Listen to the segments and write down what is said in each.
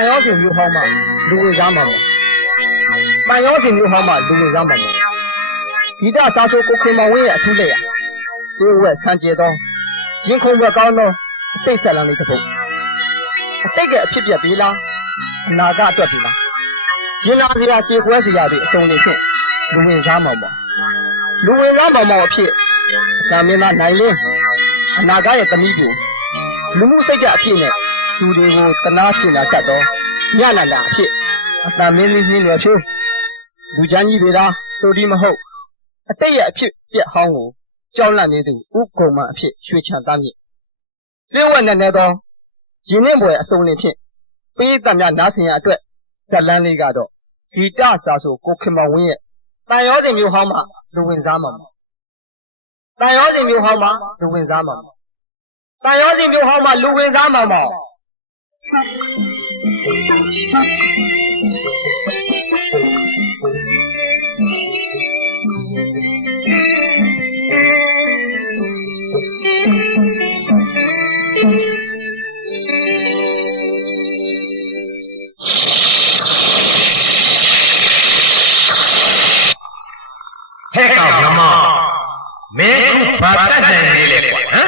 但要是有好嘛，路为啥嘛？但要是有好嘛，路为啥嘛？你这啥时候可以嘛？我也出来呀，所以我三阶段，今空我搞到对三两的这步，这个偏偏别啦，哪个做别啦？今那是呀，结果是呀的，送你去，路为啥嘛？路为啥嘛？我偏，咱们那男人，哪个也得米酒，路是家偏呢？လူတွေကိုတနာကျင်တာတတ်တော့ညနာတာအဖြစ်အတမင်းလေးနှင်းရဖြိုးလူချမ်းကြီးတွေလားတို့ဒီမဟုတ်အတိတ်ရဲ့အဖြစ်ပြက်ဟောင်းကိုကြောက်လန့်နေသူဥက္ကုံမအဖြစ်ရွှေချံသားမြင့်လျှို့ဝှက်နေသောရင်းနှင်းပွဲအစုံနေဖြင့်ပေးသက်များနားဆင်ရအတွက်ဇက်လန်းလေးကတော့ဂီတစာဆိုကိုခင်မောင်ဝင်းရဲ့တန်ရောစင်မျိုးဟောင်းမှလူဝင်စားမှာတန်ရောစင်မျိုးဟောင်းမှလူဝင်စားမှာတန်ရောစင်မျိုးဟောင်းမှလူဝင်စားမှာမောဟဲ့ကောင်မမင်းခုဘာတတ်နိုင်နေလဲကွာဟမ်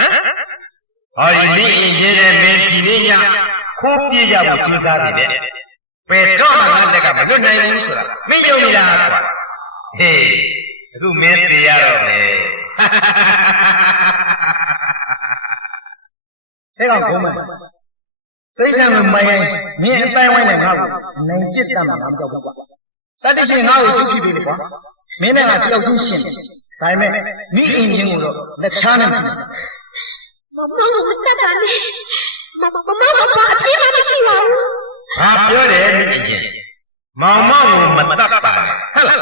ဟောဒီမိအင်ရှင်တဲ့မင်းဒီနေ့ညခိုးပြေးကြဖို့ကြိုးစားနေတယ်ဘယ်တော့မှငါလက်ကမလွတ်နိုင်ဘူးဆိုတာမင်းယုံနေတာကွာဟေးအခုမင်းသိရတော့မယ်ဟဲ့ကောင်ဘုံမသိစံမမိုင်းမင်းအတိုင်းဝိုင်းနဲ့ငါ့ကိုနိုင်ကျစ်တတ်မှာငါမကြောက်ဘူးကွာတတ်တရှင်ငါ့ကိုကြည့်ကြည့်ပေးလေကွာမင်းနဲ့ငါတယောက်ချင်းရှင်တယ်ဒါပေမဲ့မိအင်ဂျင်ကိုတော့လက်ချားနေတယ်မမကိုမတတ်တာနဲ့မမဘာအပြင်းမရှိပါဘူး။ဘာပြောတယ်မိအင်ဂျင်မောင်မောင်ကိုမတတ်ပါဟုတ်လား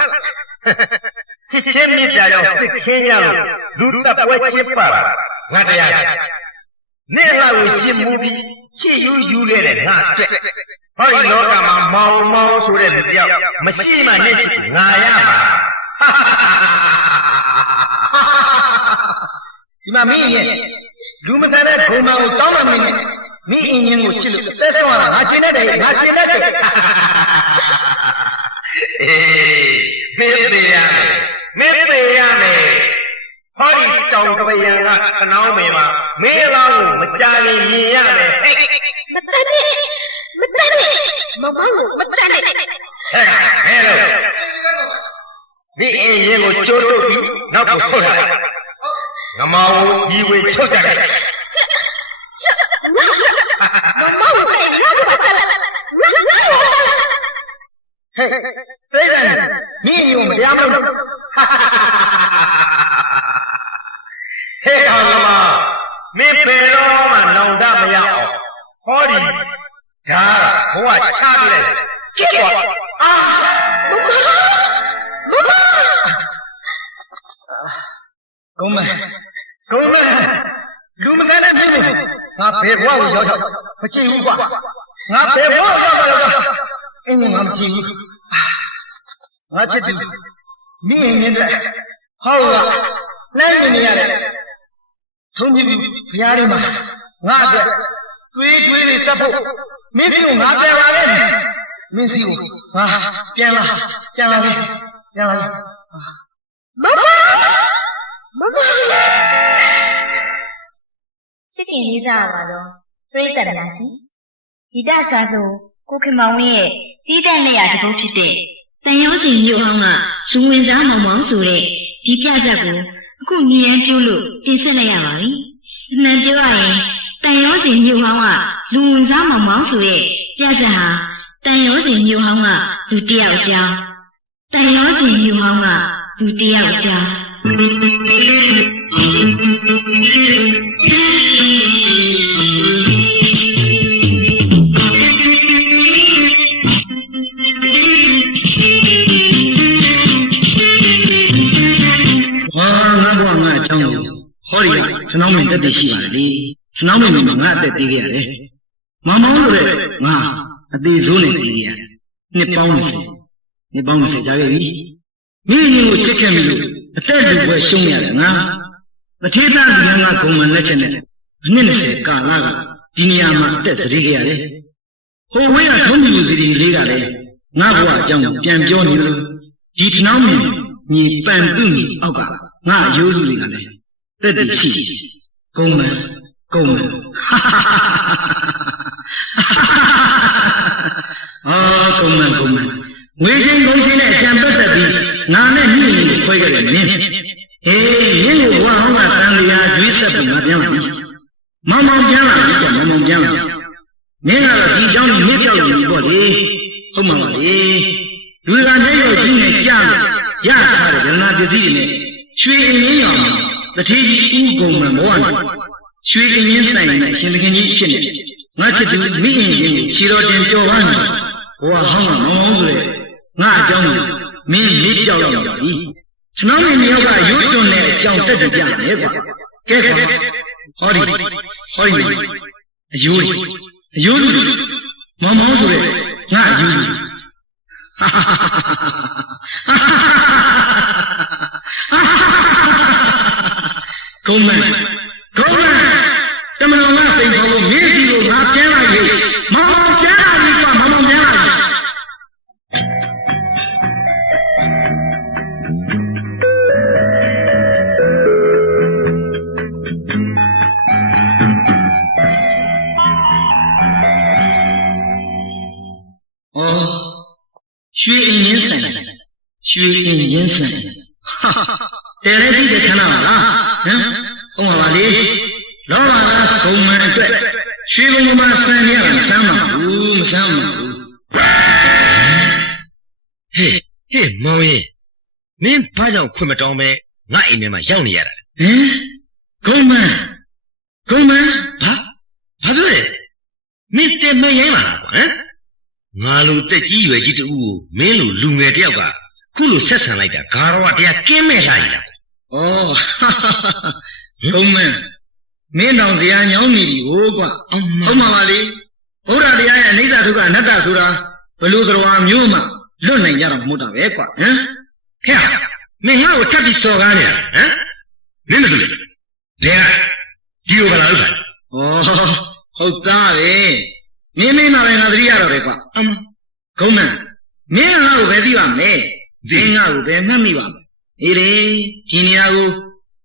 ။ချစ်ချင်းမြတ်တာရောက်စစ်ခင်းရလို့လူတပ်ပွဲချစ်ပါလားငါတရားနဲ့ငါ့ကိုရှင်းမှုပြီးချစ်ယူခဲ့တဲ့ငါအတွက်ဟောဒီလောကမှာမောင်မောင်ဆိုတဲ့လူတယောက်မရှိမှနဲ့ချစ်ငါရမှာဒီမှာမင်းရဲ့လူမဆန်တဲ့ဂုံမောင်ကိုတောင်းမှမင်းနဲ့မင်းအင်ဂျင်ကိုချစ်လို့သက်ဆောင်ရတာငါကျင်တတ်တယ်ငါကျင်တတ်တယ်အေးမင်းသေးရမယ်ဟောဒီတောင်ကပယံကခနောင်းမေမှာမင်းအလောင်းကိုမကြခင်မြင်ရမယ်ဟဲ့မတတ်နဲ့မတတ်နဲ့မမကိုမတတ်နဲ့ဟဲ့လို့ဒီအင်းရင်ကိုကျိုးထုတ်ပြီးနောက်ကိုဆုတ်လာငမောင်ကိုဒီဝေချုပ်ကြတယ်မမကိုတဲ့ငါ့ကိုတက်လာဟဲ့သိစံမင်းညိုမတရားမလို့ဟဲ့ကောင်ကမင်းပေတော့မှနောင်တမရအောင်ဟောဒီဓာတ်ဘဝချပြလိုက်ကြည့်တော့အာမမဂုံမလူမဆန်တဲ့မင်းကိုငါဘယ်ဘဝကိုရောက်တော့မကြည့်ဘူးကွာငါဘယ်ဘဝရောက်တော့အင်းငါမကြည့်ဘူးငါချစ်သူမင်းရင်တဲ့ဟောကလမ်းနေရတယ်ထုံးကြည့်ပြီးဘုရားလေးမှာငါအတွက်တွေးတွေဆက်ဖို့မင်းစီကိုငါပြန်လာတယ်မင်းစီကိုငါပြန်လာလေမချစ်ခင်လေးစားရပါတော့ပရိသတ်များရှင်ဂီတဆာဆိုကိုခင်မောင်ဝင်းရဲ့တီးတန့်လက်ရတပုတ်ဖြစ်တဲ့တန်ရုံးစီမြို့ဟောင်းကလူဝင်စားမောင်မောင်ဆိုတဲ့ဒီပြဇက်ကိုအခုညီရန်ပြုလို့ပြင်ဆက်လိုက်ရပါပြီအမှန်ပြောရရင်တန်ရုံးစီမြို့ဟောင်းကလူဝင်စားမောင်မောင်ဆိုတဲ့ပြဇက်ဟာတန်ရုံးစီမြို့ဟောင်းကလူတယောက်အကြောင်းတန်ရုံးစီမြို့ဟောင်းကလူတယောက်အကြောင်းကျွန်တော်မင်းတက်တည်ရှိပါလေကျွန်တော်မင်းငါအသက်သေးခဲ့ရတယ်မောင်မောင်ဆိုတဲ့ငါအသေးစိုးနေသေးခဲ့ရတယ်နှစ်ပေါင်း20ကြာခဲ့ပြီမင်းကိုချစ်ချင်ပြီလို့အသက်လူပဲရှုံးရတယ်ငါတထေးသားကငါကုံမလက်ချက်နဲ့အနှစ်20ကာလကဒီနေရာမှာအသက်စရိခဲ့ရတယ် ဟိုဝေးကထုံးပြူစီဒီလေးကလည်းငါဘဝအကြောင်းပြန်ပြောနေလို့ဒီထနောင်းမြင်ညီပန်ပြုညီအောက်ကငါအယိုးစုတွေကလည်းတက်တည်ရှိကုန်းမယ်ကုန်းမယ်အော်ကုန်းမယ်ကုန်းမယ်ငွေချင်းကုန်းချင်းနဲ့အကြံပတ်သက်ပြီးငါနဲ့ညီညီကိုခွဲခဲ့တယ်မင်းဟေးမင်းကိုဘဝဟောင်းကတန်လျာကျွေးဆက်ပြီးငါပြန်လာမောင်မောင်ပြန်လာပြီကွာမောင်မောင်ပြန်လာမင်းကတော့ဒီเจ้าကြီးမြစ်ပြောက်နေပြီပေါ့လေဟုတ်မှာပါလေလူကမျက်ရည်ကြီးနဲ့ကြားလို့ရထားတဲ့ဗလာပစ္စည်းတွေနဲ့ရွှေအင်းရောင်တထေးကြီးဥကုံမှန်ဘောကနေရွှေအင်းဆိုင်နဲ့ရှင်သခင်ကြီးဖြစ်နေငါချစ်သူမိအင်းကြီးကိုခြေတော်တင်ပြောပါနေဘဝဟောင်းကမောင်မောင်ဆိုတဲ့ငါအကြောင်းကိုမင်းမြစ်ပြောက်ရောက်ပြီကျွန်တော်မြင်ရောကရွတ်တွန်းတဲ့အကြောင်းတက်ကြပြမယ်ကွာကဲကွာဟောဒီအယိုးလူမောင်မောင်ဆိုတဲ့ငါအယိုးလူကုန်းမတမန်တော်ကစိန်ခေါ်လို့မင်းစီကိုငါပြန်လာပြီမောင်မောင်ပြန်လာပြီကွာမောင်မောင်ပြန်လာပြီရွှေအင်းရင်းဆိုင်တယ်လေဒီခဏပါလားဟမ်ဟုတ်ပါပါလေလောဘကဂုံမှန်အတွက်ရွှေဘုံမှာဆန်းရတာမဆန်းပါဘူးမဆန်းပါဘူးဟေးမောင်ရင်မင်းဘာကြောင့်ခွင့်မတောင်းပဲငါအိမ်ထဲမှာရောက်နေရတာလဲဂုံမှန်ဘာပြောလဲမင်းတက်မရိုင်းပါလားကွာဟမ်ငါလိုတက်ကြီးရွယ်ကြီးတူကိုမင်းလိုလူငယ်တယောက်ကခုလိုဆက်ဆံလိုက်တာဂါရဝတရားကင်းမဲ့လာရည်လားဩဂုံမှန်မင်းတောင်ဇာညောင်းနေပြီဟိုကွာဟုတ်မှာပါလေဘုရားတရားရဲ့အနိစ္စဒုက္ခအနတ္တဆိုတာဘလို့တော်မျိုးမှလွတ်နိုင်ကြတော့မဟုတ်တာပဲကွာဟမ်ဟဲ့မင်းငါ့ကိုထပ်ပြီးစော်ကားနေတာဟမ်မင်းမသိဘူးလေဒီလိုကလားဩဟုတ်သားပဲမင်းမပဲငါသတိရတော့တယ်ကွာဂုံမှန်မင်းငါ့ကိုပဲသိပါမယ်မင်းငါ့ကိုပဲမှတ်မိပါမယ်အေးလေဒီနေရာကို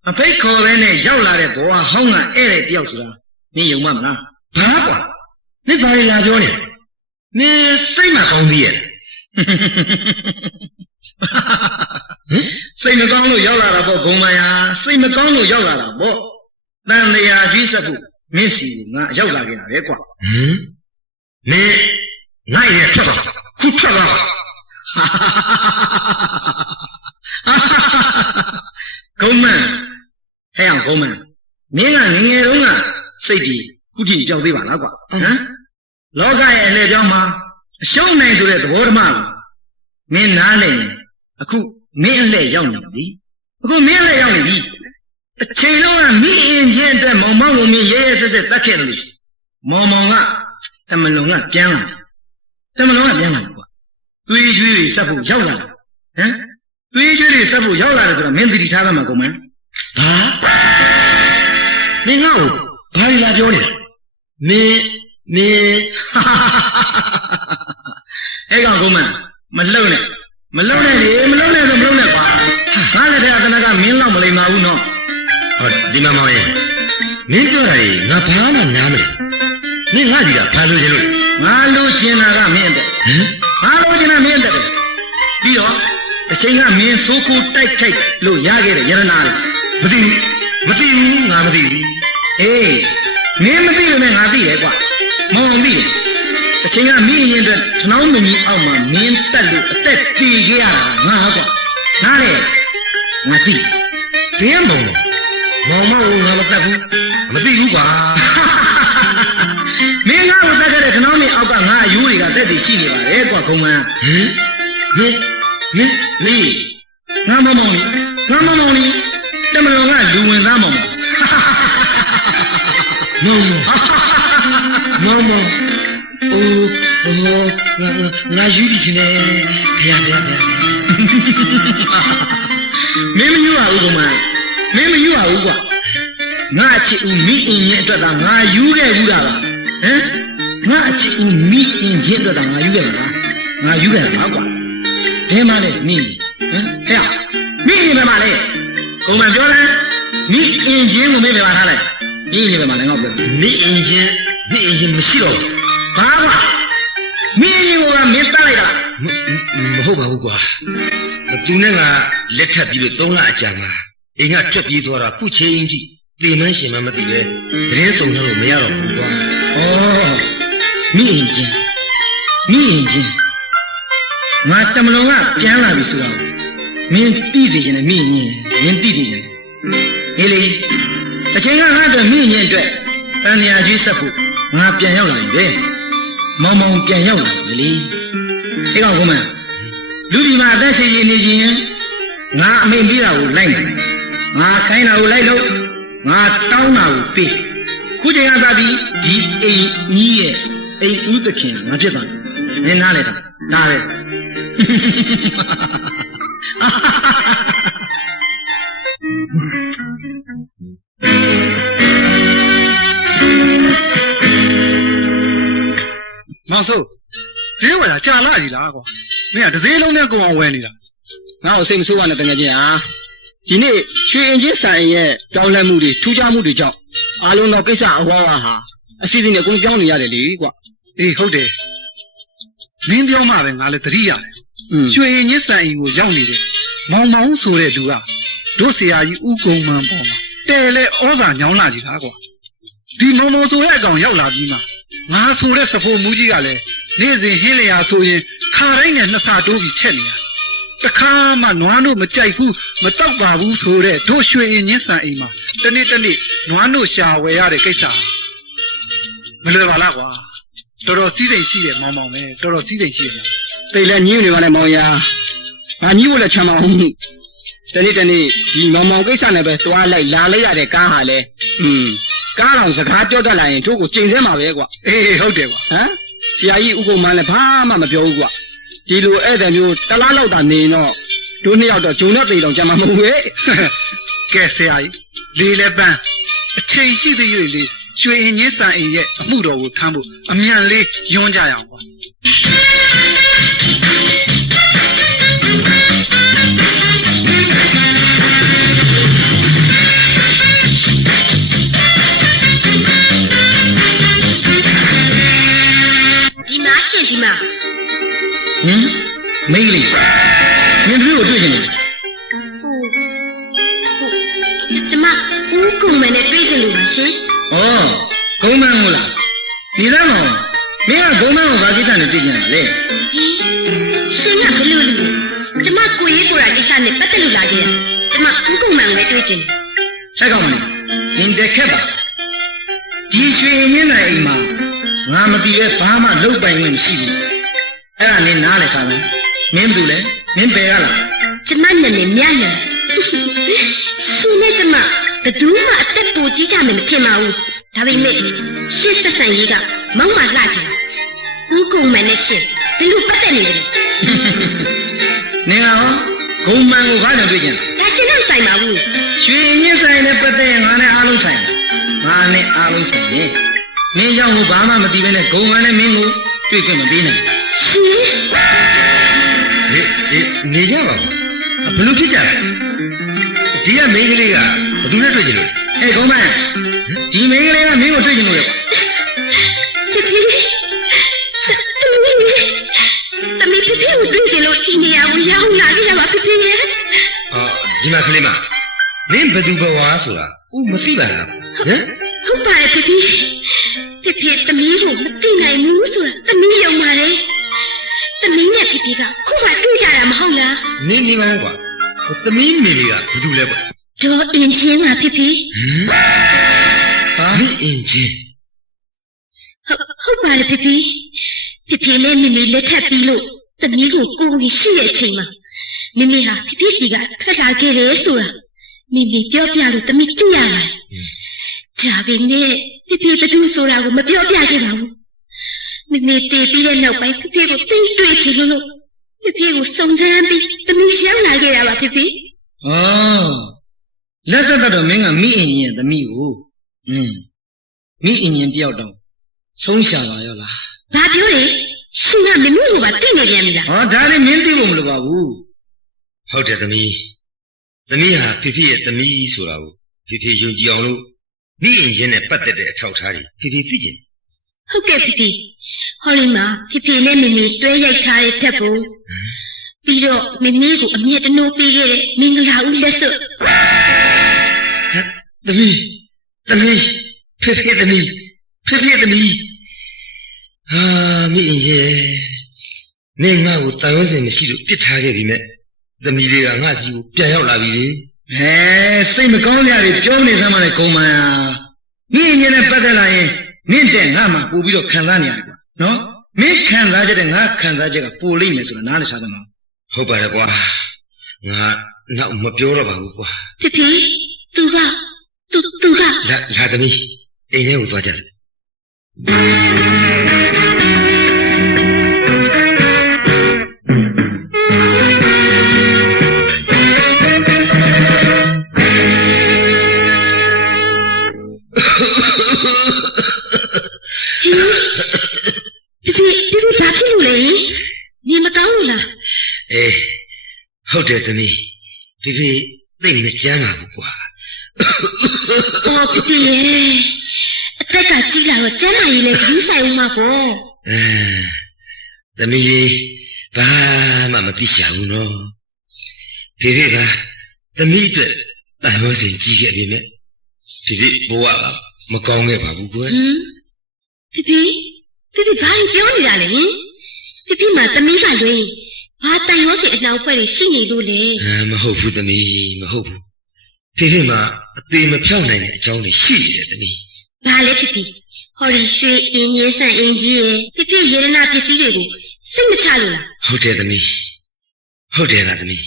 အဖိတ်ခေါ်ပဲနဲ့ရောက်လာတဲ့ဘဝဟောင်းကဧည့်တဲ့တယောက်ဆိုတာမင်းယုံမမလားဘာကွာမင်းဘာလဲလာပြောနေမင်းစိတ်မကောင်းသေးရဲ့စိတ်မကောင်းလို့ရောက်လာတာပေါ့ဂုံမှန်ယာစိတ်မကောင်းလို့ရောက်လာတာပေါ့တန်လျာကြီးစပ်ဖို့မင်းစီငါရောက်လာခဲ့တာပဲကွာမင်းငါ့ရဲ့ထွက်တော့ခုထွက်တော့ဂုံမှန်ဟဲ့အောင်ဂုံမှန်မင်းကငငယ်တုန်းကစိတ်ဒီခုထိကြောက်သေးပါလားကွာဟမ်လောကရဲ့အလေကြောင်းမှာအရှုံးနိုင်ဆိုတဲ့သဘောဓမ္မကိုမင်းနားနေအခုမင်းအလှည့်ရောက်နေပြီအခုမင်းအလှည့်ရောက်နေပြီတစ်ချိန်လုံးကမိအင်ချင်းအတွက်မောင်မောင်ကိုမင်းရဲရဲဆက်ဆက်တတ်ခဲ့တယ်မောင်မောင်ကတမလုံကပြန်လာကွာသွေးကြွေးတွေဆက်ဖို့ရောက်လာဟမ်သွေးကြွေးတွေဆက်ဖို့ရောက်လာတယ်ဆိုတော့မင်းသတိထားသမှာကုန်မန်းဘာမင်းငါ့ကိုဘာလာပြောနေတာမင်းအဲ့ကောင်ကုန်မန်းမလုံနဲ့လေမလုံနဲ့ကွာငါလည်းတဲ့ကနကမင်းလောက်မလိမ္မာဘူးနော်ဟောဒီမမောင်ရဲ့မင်းပြောတာကြီးငါဘာမှနားမလဲမင်းငါကြီးကဘာလို့ချင်လို့ငါလိုချင်တာကမင်းတဲ့ငါလိုချင်တာမင်းတဲ့ပြီးတော့အချိန်ကမင်းဆိုးခိုးတိုက်ခိုက်လို့ရခဲ့တဲ့ယရနာလေမသိဘူးငါမသိဘူးအေးမင်းမသိလို့နဲ့ငါသိတယ်ကွာမောင်သိတယ်အချိန်ကမင်းရင်အတွက်ထနောင်းမကြီးအောက်မှာမင်းတက်လို့အသက်ပြေခဲ့ရတာငါကွာနားလေငါသိဘယ်မောင်ငါမတက်ဘူးမသိဘူးကွာမင်းငါ့ကိုတက်ခဲ့တဲ့ခဏောင်းနေအောက်ကငါအယူတွေကတက်တည်ရှိနေပါလေကွာခုံမန်းမင်းငါမောင်လေးတမတော်ကလူဝင်သားမောင်အိုးငါယူပြီးချင်းနေဗျာမင်းမယူရဘူးကွာမင်းမယူရဘူးကွာငါချစ်ဦးမိအင်းရဲ့အတွက်သာငါယူခဲ့ဘူးတာပါဟမ် ငါအချစ်ဦးမိအင်ချင်းတော့ငါယူခဲ့လားငါယူခဲ့လားကွာဘယ်မှလဲမိဟမ်ဟဲ့မိဘယ်မှာလဲကုံမပြောလဲမိအင်ချင်းကိုမေးပြပါထားလိုက်မိဘယ်မှာလဲငါပြောမိအင်ချင်းမရှိတော့ဘာကွာမိအင်ချင်းကမင်းတားလိုက်တာမဟုတ်ပါဘူးကွာသူနဲ့ငါလက်ထပ်ပြီးလို့3လအကြာမှာအိမ်ကထွက်ပြေးသွားတာခုချင်းကြီးပေမန်းရှင်မမသိပဲသတင်းစုံစမ်းလို့မရတော့ဘူးကွာဩမိအင်ချင်းငါတမလုံးကပြန်လာပြီဆိုတော့မင်းသိစေချင်တယ်မိအင်မင်းသိစေချင်တယ်ဟေးလေအချိန်ကငါအတွက်မိအင်အတွက်တန်ရာကြီးဆက်ဖို့ငါပြန်ရောက်လာပြီပဲမောင်ပြန်ရောက်လာပြီလေဒီကောင်ကမလူဒီမှာအသက်ရှင်နေခြင်းငါအမိန်ပေးတာကိုလိုက်နိုင်ငါခိုင်းတာကိုလိုက်လို့ငါတောင်းတာကိုပေးခုချိန်ကသာပြီးဒီအိမ်ကြီးရဲ့အိမ်ဦးသခင်ငါဖြစ်သွားတယ်နင်းနားလေတာဒါပဲမောင်စိုးဈေးဝယ်တာကြာလာကြီးလားကွာမင်းကတစ်သေးလုံးနဲ့ကိုအောင်ဝယ်နေတာ ငါ့ကိုစိတ်မဆိုးရနဲ့တကယ်ချင်းဟာဒီနေ့ရွှေအင်ချင်းဆိုင်ရဲ့ပြောင်းလဲမှုတွေထူးခြားမှုတွေကြောင့်အားလုံးတော့ကိစ္စအဝါဝါဟာအစီအစဉ်နဲ့ကုန်ပြောင်းနေရတယ်လေကွာ အေးဟုတ်တယ်မင်းပြောမှပဲငါလည်းသတိရတယ်ရွှေညစ်ဆန်အိမ်ကိုရောက်နေတဲ့မောင်မောင်ဆိုတဲ့လူကတို့ဆရာကြီးဦးကုံမန်ပေါ်မှာတဲလေဩဇာညောင်းလာကြီးသားကွာဒီမောင်မောင်ဆိုတဲ့အကောင်ရောက်လာပြီးမှငါဆိုတဲ့စဖို့မူကြီးကလည်းနေ့စဉ်ဟင်းလျာဆိုရင်ခါတိုင်းနဲ့နှစ်ဆတိုးပြီးချက်နေတာတခါမှနွားတို့မကြိုက်ဘူးမတောက်ပါဘူးဆိုတဲ့တို့ရွှေညစ်ဆန်အိမ်မှာတနေ့နွားတို့ရှာဝယ်ရတဲ့ကိစ္စမလွယ်ပါလားကွာတော်တော်စည်းစိမ်ရှိတယ်မောင်မောင်ပဲတော်တော်စည်းစိမ်ရှိတယ် တိတ်လည်းညင်းနေပါနဲ့မောင်ရငါညင်းဖို့လည်းချမ်းပါဘူးတနေ့ဒီမောင်ကိစ္စနဲ့ပဲသွားလိုက်လာလိုက်ရတဲ့ကားဟာလေကားတော်စကားပြောတတ်လာရင်တို့ကိုချိန်ဆဲမှာပဲကွာအေးဟုတ်တယ်ကွာဟမ်ဆရာကြီးဥက္ကုမန်းလည်းဘာမှမပြောဘူးကွာဒီလိုဧည့်သည်မျိုးတလားလောက်တာနေတော့တို့နှစ်ယောက်တော့ဂျုံနဲ့ပေတော့ကြမှာမဟုတ်ဘူးကဲဆရာကြီးလေးလည်းပန်းအချိန်ရှိသေး၍လေးရွှေအင်းကြီးစံအိမ်ရဲ့အမှုတော်ကိုထမ်းဖို့အမြန်လေးယွန်းကြရအောင်ကွာဒီမှာမိန်းကလေးမင်းတို့ကိုတွေ့ချင်တယ်ကျမဦးကုံမနဲ့တွေ့ချင်လို့ပါရှင်ဩဂုံးမန်းဟုတ်လားဒီသားမောင်မင်းကဂုံးမန်းကိုဘာကိစ္စနဲ့တွေ့ချင်တာလဲရှင်ကဘယ်လိုလဲကျမကိုရေးကိုရာကိစ္စနဲ့ပတ်သက်လို့လာခဲ့တာကျမဦးကုံမန်းကိုတွေ့ချင်တယ်ဟဲ့ကောင်မလေးနင်တက်ခက်ပါဒီရွှေရင်းနိုင်အိမ်မှာငါမသိပဲဘာမှလုပ်ပိုင်ခွင့်မရှိဘူးအဲ့ဒါနင်နားလေခါလားမင်းဘူးလေမင်းပယ်ရလားကျမနာမည်မြညာရှင်နဲ့ကျမဘယ်သူမှအသက်ပိုကြီးကြမယ်မထင်ပါဘူးဒါပေမဲ့ရှစ်ဆက်ဆံရေးကမောင်းမှလှချင်ဦးကုံမနဲ့ရှင်ဘယ်လိုပတ်သက်နေလဲနင်ကဟောဂုံမန်ကိုဘာကြောင့်တွေ့ချင်လဲဒါရှင်တော့ဆိုင်ပါဘူးရွှေညစ်ဆိုင်နဲ့ပတ်သက်ရင်ငါနဲ့အားလုံးဆိုင်ငါနဲ့အားလုံးဆိုင်ရင်မင်းကြောင့်ဘာမှမသိဘဲနဲ့ဂုံမန်နဲ့မင်းကိုတွေ့ခွင့်မပေးနိုင်ဘူးနေကြပါဘယ်လိုဖြစ်ကြလဲဒီကမိန်းကလေးကဘယ်သူနဲ့တွေ့ကြလို့လဲဂုံမန်ဒီမိန်းကလေးကမင်းကိုတွေ့ချင်လို့လေသမီးဖေဖေကိုတွေ့ချင်လို့ဒီနေရာကိုရောက်လာခဲ့ရပါဖေဖေရဲ့ဒီမှာကလေးမမင်းဘယ်သူဘဝဆိုတာဦးမသိပါလားဟမ်ဟုတ်ပါတယ်ဖေဖေသမီးကိုမသိနိုင်ဘူးဆိုတာသမီးယုံပါတယ်သမီးနဲ့ဖေဖေကခုမှတွေ့ကြတာမဟုတ်လားနင်းနေပါကွာသမီးမေလေးကဘယ်သူလဲကွာဒေါ်အင်ချင်းပါဖေဖေဟာမင်းအင်ချင်းဟုတ်ပါတယ်ဖေဖေနဲ့မိမိလက်ထပ်ပြီးလို့သမီးကိုကိုယ်ရှိတဲ့အချိန်မှာမိမိဟာဖေဖေစီကထွက်လာခဲ့တယ်ဆိုတာမိမိပြောပြလို့သမီးသိရပါတယ်ဒါပေမဲ့ဖေဖေဘယ်သူဆိုတာကိုမပြောပြခဲ့ပါဘူးမိမိတည်ပြီးတဲ့နောက်ပိုင်းဖေဖေကိုသိတွေ့ချင်လို့ဖေဖေကိုစုံစမ်းပြီးသမီးရောက်လာခဲ့ရပါဖေဖေဩလက်ဆက်တော့မင်းကမိအင်ကြီးရဲ့သမီးကိုမိအင်ကြီးတယောက်တော့ ဆုံးရှာပါရောလား ဘာပြောလဲရှင်ကမမေကိုပါသိနေပြန်ပြီလား ဟောဒါလည်းမင်းသိဖို့မလိုပါဘူး ဟုတ်တယ်သမီးဟာဖေဖေရဲ့သမီးဆိုတာကိုဖေဖေယုံကြည်အောင်လို့မိအင်ချင်းနဲ့ပတ်သက်တဲ့အထောက်အထားတွေဖေဖေသိချင် ဟုတ်ကဲ့ဖေဖေဟောဒီမှာဖေဖေနဲ့မေမေတွဲရိုက်ထားတဲ့ဓာတ်ကိုပြီးတော့မေမေကိုအမြတ်တနိုးပေးခဲ့တဲ့မင်္ဂလာဦးလက်စွပ် သမီးဖေဖေသမီးဟာမိအင်ချင်းနေငါ့ကိုတန်ရုံးစင်မရှိလို့ပြစ်ထားခဲ့ပြီမဲ့သမီးလေးကငါ့ကြီးကိုပြန်ရောက်လာပြီလေ စိတ်မကောင်းကြတွေပြောနေစမ်းပါလေကုံမန်မင်းအင်းနဲ့ပတ်သက်လာရင်မင်းတဲ့ငါမှပို့ပြီးတော့ခံစားနေရတယ်ကွာနော်မင်းခံစားချက်တဲ့ငါခံစားချက်ကပိုလိမ့်မယ်ဆိုတော့နားလည်ထားသမှာ ဟုတ်ပါတယ်ကွာငါနောက်မပြောတော့ပါဘူးကွာ ဖေဖေသူက လာသမီးအိမ်ထဲကိုသွားကြစို့ ဖေဖေဘာဖြစ်လို့လဲနေမကောင်းဘူးလား အေးဟုတ်တယ်သမီးဖေဖေသိနေကြမ်းပါဘူးကွာ အော်ဖေဖေရဲ့အသက်ကကြီးလာတော့ကျမ်းမာရေးလည်းဘူးဆိုင်ဦးမှာပေါ့ သမီးဘာမှမသိချင်ဘူးနော်ဖေဖေကသမီးအတွက်တန်ရုံးစင်ကြီးခဲ့ပြီမဲ့ဖေဖေဘဝကမကောင်းခဲ့ပါဘူးကွယ် ဖေဖေဘာပြောနေတာလဲဖေဖေမှာသမီးကလွင်ဘာတန်ရောစီအနောက်ဖွဲ့တွေရှိနေလို့လဲ မဟုတ်ဘူးသမီးမဟုတ်ဘူးဖေဖေမှာအသေးမဖြောက်နိုင်တဲ့အကြောင်းတွေရှိနေတယ်သမီး ဘာလဲဖေဖေဟောဒီရွှေအင်းကြီးဆန်အင်းကြီးရဲ့ဖေဖေရေရနာပစ္စည်းတွေကိုစိတ်မချလို့လား ဟုတ်တယ်သမီးဟုတ်တယ်လားသမီး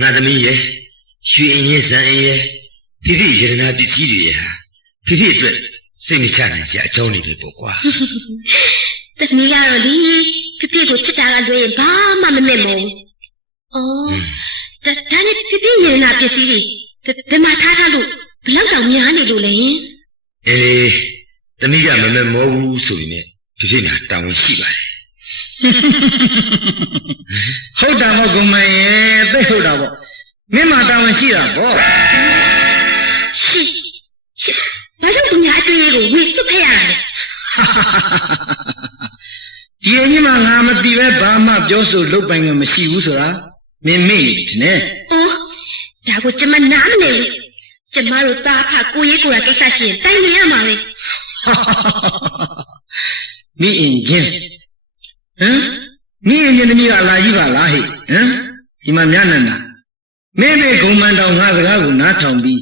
ငါသမီးရဲ့ရွှေအင်းရဲ့ဇန်အင်းရဲ့ဖေဖေရတနာပစ္စည်းတွေရဲ့ဟာဖေဖေအတွက်စိတ်မချနိုင်စရာအကြောင်းတွေပဲပေါ့ကွာ သမီးကတော့လေဖေဖေကိုချစ်တာကလွယ်ရင်ဘာမှမမဲ့မို့အော်ဒါနဲ့ဖေဖေရေရနာပစ္စည်းတွေဘယ်မှာထားလို့ဘလောက်တောင်များနေလို့လဲ အေးသမီးကမမဲ့မောဘူးဆိုရင်လည်းဖေဖေမှာတာဝန်ရှိပါတယ် ဟုတ်တာပေါ့ကုံမန်ရဲ့သိဟုတ်တာပေါ့မင်းမတာဝန်ရှိတာပေါ့ ရှိဘာလို့သူများအတွေ့အကြုံကိုဝေစွတ်ဖက်ရတာလဲ ဒီအရင်မှငါမသိပဲဘာမှပြောဆိုလုပ်ပိုင်ခွင့်မရှိဘူးဆိုတာမင်းမေ့နေပြီနဲ့ အော်ဒါကိုကျမနားမလဲဘူးကျမတို့သားဖကိုရေးကိုယ်တာကိစ္စရှိရင်တိုင်နေရမှာပဲ မိအင်ချင်းမိအင်ချင်းတမီးကလာကြီးပါလားဟဲ့ဒီမှာမြတ်နန္ဒာမင်းမေဂုံမန်တောင်ငါစကားကိုနားထောင်ပြီး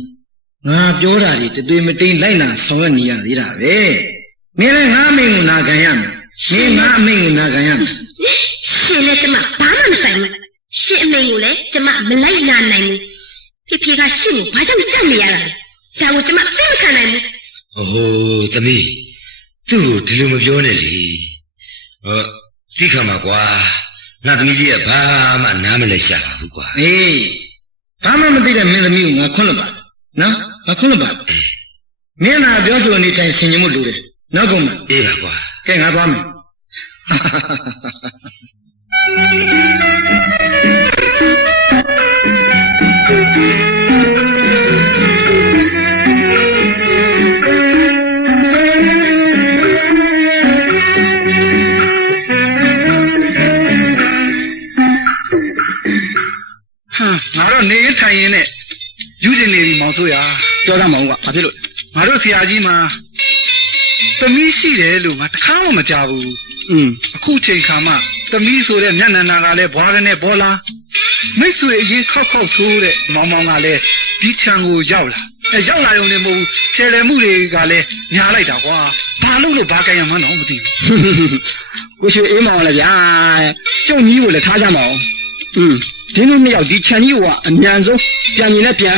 ငါပြောတာတွေတသွေးမတိန်လိုက်လာဆောင်ရွက်နေရသေးတာပဲမင်းလည်းငါအမိန့်ကိုနာခံရမယ်မင်းငါအမိန့်ကိုနာခံရမယ် ရှင်လည်းကျမဘာမှမဆိုင်ဘူးရှင်အမိန်ကိုလည်းကျမမလိုက်နာနိုင်ဘူးဖေဖေကရှင်ကိုဘာကြောင့်ကြောက်နေရတာလဲဒါကိုကျမသိမခံနိုင်ဘူး အိုးသမီးသူ့ကိုဒီလိုမပြောနဲ့လေသိခါမှာကွာငါသမီးကြီးကဘာမှနားမလဲရှာပါဘူးကွာ အေးဘာမှမသိတဲ့မင်းသမီးကိုငါခွန်းလို့ပါနော်ငါခွန်းလို့ပါမင်းနာပြောဆိုနေတိုင်းဆင်ញင်မှုလိုတယ်နောက်ကုန်မှာ အေးပါကွာ ကဲငါသွားမယ် ငါတို့နေရင်ထိုင်ရင်နဲ့ယူကျင်နေပြီမောင်ဆိုးရပြောသားမအောင်ကဘာဖြစ်လို့ငါတို့ဆရာကြီးမှာသမီးရှိတယ်လို့ငါတခါမှမကြားဘူးအခုချိန်ခါမှသမီးဆိုတဲ့မျက်နှာနာကလည်းဘွားကနေပေါ်လာမိတ်ဆွေအရင်ခောက်ဆိုးတဲ့မောင်ကလည်းဒီချံကိုရောက်လာရောက်လာရုံနဲ့မဟုတ်ဘူးချယ်တယ်မှုတွေကလည်းညားလိုက်တာကွာဘာလို့ဘာကြရမှန်းတော့မသိဘူးကိုရွှေအေးမောင်လည်းဗျာကျုံကြီးကိုလည်းထားကြမအောင်ဒီလိုနှစ်ယောက်ဒီခြံကြီးကအမြန်ဆုံးပြန်ရင်လည်းပြန်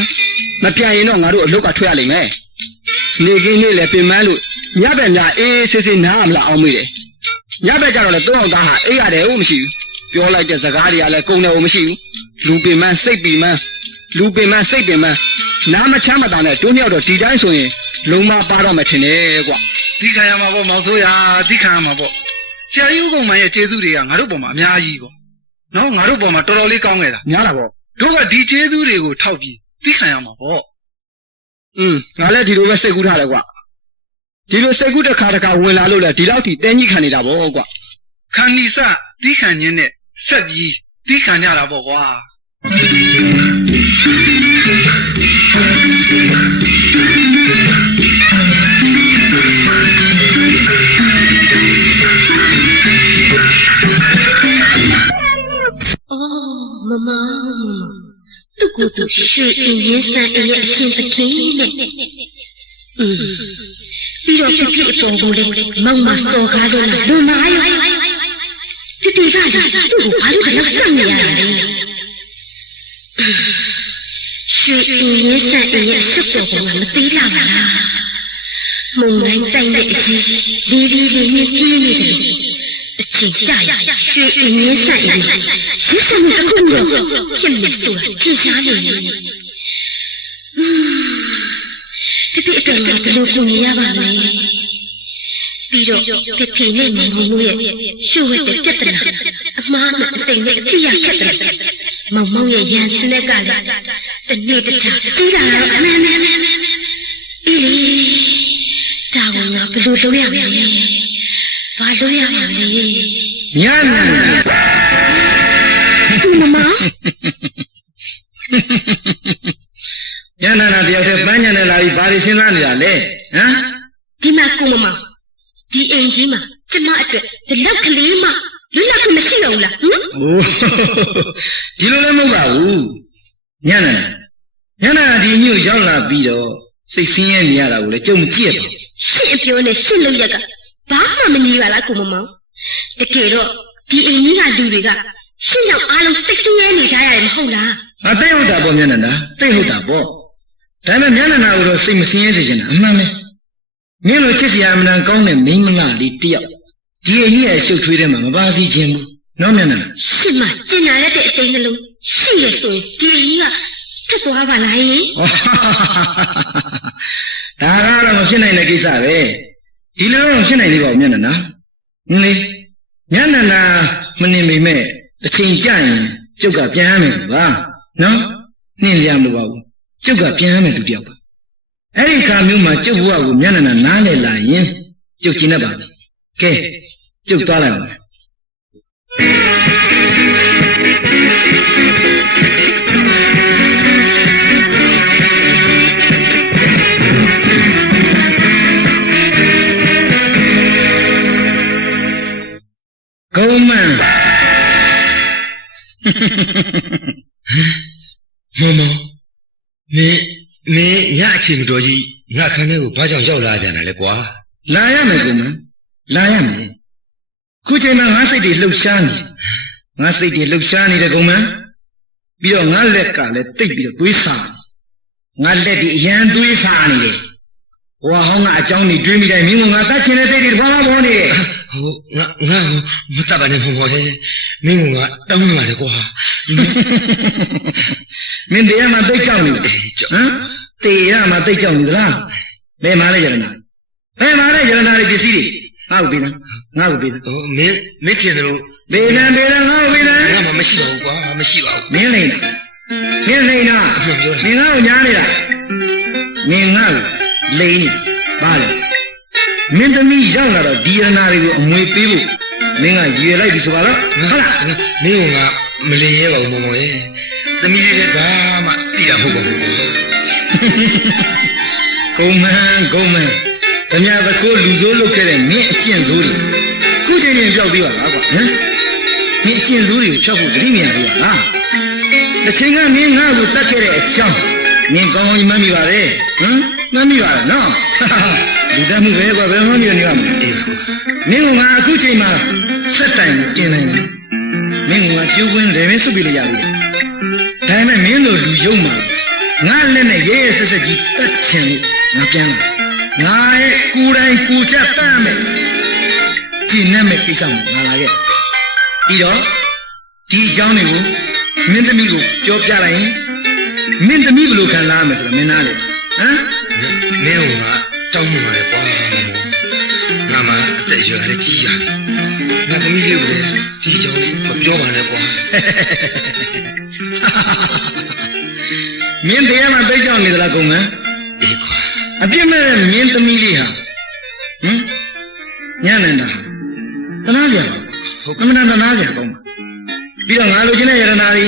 မပြန်ရင်တော့ငါတို့အလုတ်ကထွက်ရလိမ့်မယ်နေကင်းလေးလည်းပြင်မန်းလို့ညဘက်ညအေးဆေးဆေးနားမလားအောင်မေးတယ်ညဘက်ကျတော့လည်းသုံးအောင်သားဟာအေးရတယ်ဟုတ်မရှိဘူးပြောလိုက်တဲ့စကားတွေကလည်းကုန်တယ်ဟုတ်မရှိဘူးလူပင်မန်းစိတ်ပင်မန်းလူပင်မန်းစိတ်ပင်မန်းနားမချမ်းမသာနဲ့တို့နှစ်ယောက်တော့ဒီတိုင်းဆိုရင်လုံးမပါတော့မှထင်တယ်ကွ ဒီခံရမှာပေါ့မောင်ဆိုးရဒီခံရမှာပေါ့ဆရာကြီးဥက္ကုံမရဲ့ကျေးဇူးတွေကငါတို့ပေါ်မှာအများကြီးပေါ့နော်ငါတို့ပေါ်မှာတော်တော်လေးကောင်းခဲ့တာများတာပေါ့တို့ကဒီကျေးဇူးတွေကိုထောက်ပြီးဒီခံရမှာပေါ့ငါလည်းဒီလိုပဲစိတ်ကူးထားတယ်ကွာဒီလိုစိတ်ကူးတစ်ခါတစ်ခါဝင်လာလို့လဲဒီလောက်ထိတင်းကြီးခံနေတာပေါ့ကွာ ခန္ဒီစဒီခံခြင်းနဲ့ဆက်ပြီးဒီခံကြတာပေါ့ကွာမမသူကသူရွှေအင်းရေးဆန်းအရဲ့အရှင်သခင်နဲ့ပြီးတော့ပြပြအပေါ်ကိုလေမောင်မစော်ကားလို့လားလွန်ပါရောပြပြကလည်းသူ့ကိုဘာလို့လောက်ဆက်နေရလဲရွှေအင်းရေးဆန်းအရဲ့ရှုပ်တော်ကမသေးလာပါလားမုံတိုင်းတိုင်းတဲ့အကြီးလေးလေးလေးနဲ့ပြင်းနေတယ်အချိန်ကြာရရွှေအင်းရေးဆန်းအရဲ့ရစ်စမှုတစ်ခုတော့ဖြစ်နေဆိုတာသိရှားနေတယ်ပြပြအတွက်ဘယ်လိုကူညီရပါလဲပြီးတော့ပြပြနဲ့မောင်တို့ရဲ့ရှုပ်ဝဲတဲ့ပြဿနာအမှားနဲ့အတိမ်နဲ့အတိရခက်တယ်မောင်ရဲ့ရန်စနက်ကလည်းတနေ့တခြားကြီးလာတော့အမှန်အေးလေဒါကငါဘယ်လိုလုပ်ရမလဲဘာလုပ်ရမှာလဲညနာမမညနာတယောက်တည်းပန်းညံနဲ့လာပြီးဘာတွေစဉ်းစားနေတာလဲဟမ်ဒီမှာကိုမမဒီအင်ကြီးမှာကျမအတွက်ဒီလောက်ကလေးမှလွတ်လပ်ခွင့်မရှိတော့ဘူးလားဟမ်ဒီလိုလည်းမဟုတ်ပါဘူးညနာဒီမြို့ရောက်လာပြီးတော့စိတ်ဆင်းရဲနေရတာကိုလည်းကြုံမကြည့်ရပါဘူးရှင့်အပြောနဲ့ရှင့်လို့ရကဘာမှမညီပါလားကိုမမတကယ်တော့ဒီအင်ကြီးကလူတွေကရှင့်ကြောင့်အားလုံးစိတ်ဆင်းရဲနေကြရတယ်မဟုတ်လားငါသိဟုတ်တာပေါ့ညနာသိဟုတ်တာပေါ့ဒါပေမဲ့ညနာကိုတော့စိတ်မဆင်းရဲစေချင်တာအမှန်ပဲမင်းလိုချစ်စရာအမှန်ကောင်းတဲ့မိန်းမလားလေးတယောက်ဒီအကြီးရဲ့ရှုပ်ထွေးထဲမှာမပါစီခြင်းဘူးနော်မျက်နှာရှင့်မကျင်နာရတဲ့အသိနှလုံးရှိရဆိုရင်ဒီအကြီးကထွက်သွားပါလားယင်ဒါကတော့မဖြစ်နိုင်တဲ့ကိစ္စပဲဒီလိုတော့ဖြစ်နိုင်သေးပါဘူးမျက်နှာနော်လေမျက်နှာမနေမိမဲ့အချိန်ကြရင်ကျုပ်ကပြန်ရမယ်ပါနော်နှင်းကြမလို့ပါဘူးကျုပ်ကပြန်ရမယ်သူတယောက်ပါအဲ့ဒီခါမျိုးမှာကျုပ်ဘဝကိုမျက်နှာနားလဲလာရင်ကျုပ်ကျင်တတ်ပါပြီကဲကျုပ်သွားလိုက်ပါကုန်းမန်းမင်းညအချိန်မတော်ကြီးငါခန်းထဲကိုဘာကြောင့်ရောက်လာပြန်တယ်လဲကွာလာရမယ်ကုန်းမန်းလာရမယ်ခုချိန်မှာငါစိတ်တွေလှုပ်ရှားနေတယ်ကုန်းမန်းပြီးတော့ငါလက်ကလည်းတိတ်ပြီးတော့သွေးဆာငါလက်ဒီအရန်သွေးဆာနေတယ်ဟိုဟောင်းကအကြောင်းတွေတွေးမိတိုင်းမင်းကငါတတ်ချင်တဲ့စိတ်တွေဘာမှပေါ်နေတယ်ဟုတ်ငါမတတ်ပါနဲ့မောင်မောင်ရဲ့မင်းကတောင်းနေပါလေကွာမင်းတရားမှသိကြောက်နေဟမ်တရားမှသိကြောက်နေသလားဘယ်မှာလဲယရနာတွေပစ္စည်းတွေငါ့ကိုပေးငါ့ကိုပေးမင်းထင်တယ်လို့ပေးတယ်ငါ့ကိုပေးတယ်ငါမှမရှိပါဘူးကွာမရှိပါဘူးမင်းလိမ့်မင်းငါ့ကိုညားနေတာမင်းငါ့ကိုလိမ့်နေပါလေမင်းသမီးရောက်လာတော့ဒီရနာတွေကိုအမွေပေးဖို့မင်းကရွေလိုက်ပြီဆိုပါတော့ဟုတ်လားမင်းကမလင်ရဲပါဘူးမောင်မောင်ရဲ့သမီးလေးကဘာမှသိတာမဟုတ်ပါဘူးကုန်းမန်းဓမြသခိုးလူဆိုးလုပ်ခဲ့တဲ့မင်းအကျင့်ဆိုးတွေခုချိန်ချင်းပြောက်သေးပါလားကွာဟမ်မင်းအကျင့်ဆိုးတွေကိုဖြောက်ဖို့သတိမရသေးပါလားတစ်ချိန်ကမင်းငါ့ကိုတတ်ခဲ့တဲ့အကြောင်းမင်းကောင်းကောင်းကြီးမှတ်မိပါလေမှတ်မိပါလားနော်လူသားမှုပဲကွာဘယ်မှမနေရမှာမင်းကငါအခုချိန်မှာဆက်တိုင်ကျင်နိုင်တယ်မင်းကကျိုးကွင်းလည်းပဲစုပ်ပြလိုက်ရသေးတယ်ဒါပေမဲ့မင်းတို့လူယုံမှာငါလက်နဲ့ရဲရဲဆက်ဆက်ကြီးတတ်ချင်လို့ငါပြန်လာငါရဲ့ကိုယ်တိုင်ကိုချက်တတ်မယ်ကျင့်နဲ့မဲ့ကိစ္စမှာငါလာခဲ့ပြီးတော့ဒီအကြောင်းတွေကိုမင်းသမီးကိုပြောပြလိုက်ရင်မင်းသမီးဘယ်လိုခံစားရမလဲဆိုတော့မင်းနားလေဟမ်မင်းကတောင်းမှပါလေကွာ တဲ့ရွယ်လည်းကြီးရငါသမီးလေးကိုလည်းဒီကြောင်မပြောပါနဲ့ကွာမင်းတရားမှသိကြောင်နေသလားကုန်မန်းအေးကွာအပြစ်မဲ့မင်းသမီးလေးဟာညနေတာတနာကြဟုတ်ကမနာတနာကြကောင်းပါပြီးတော့ငါလိုချင်တဲ့ယရနာတွေ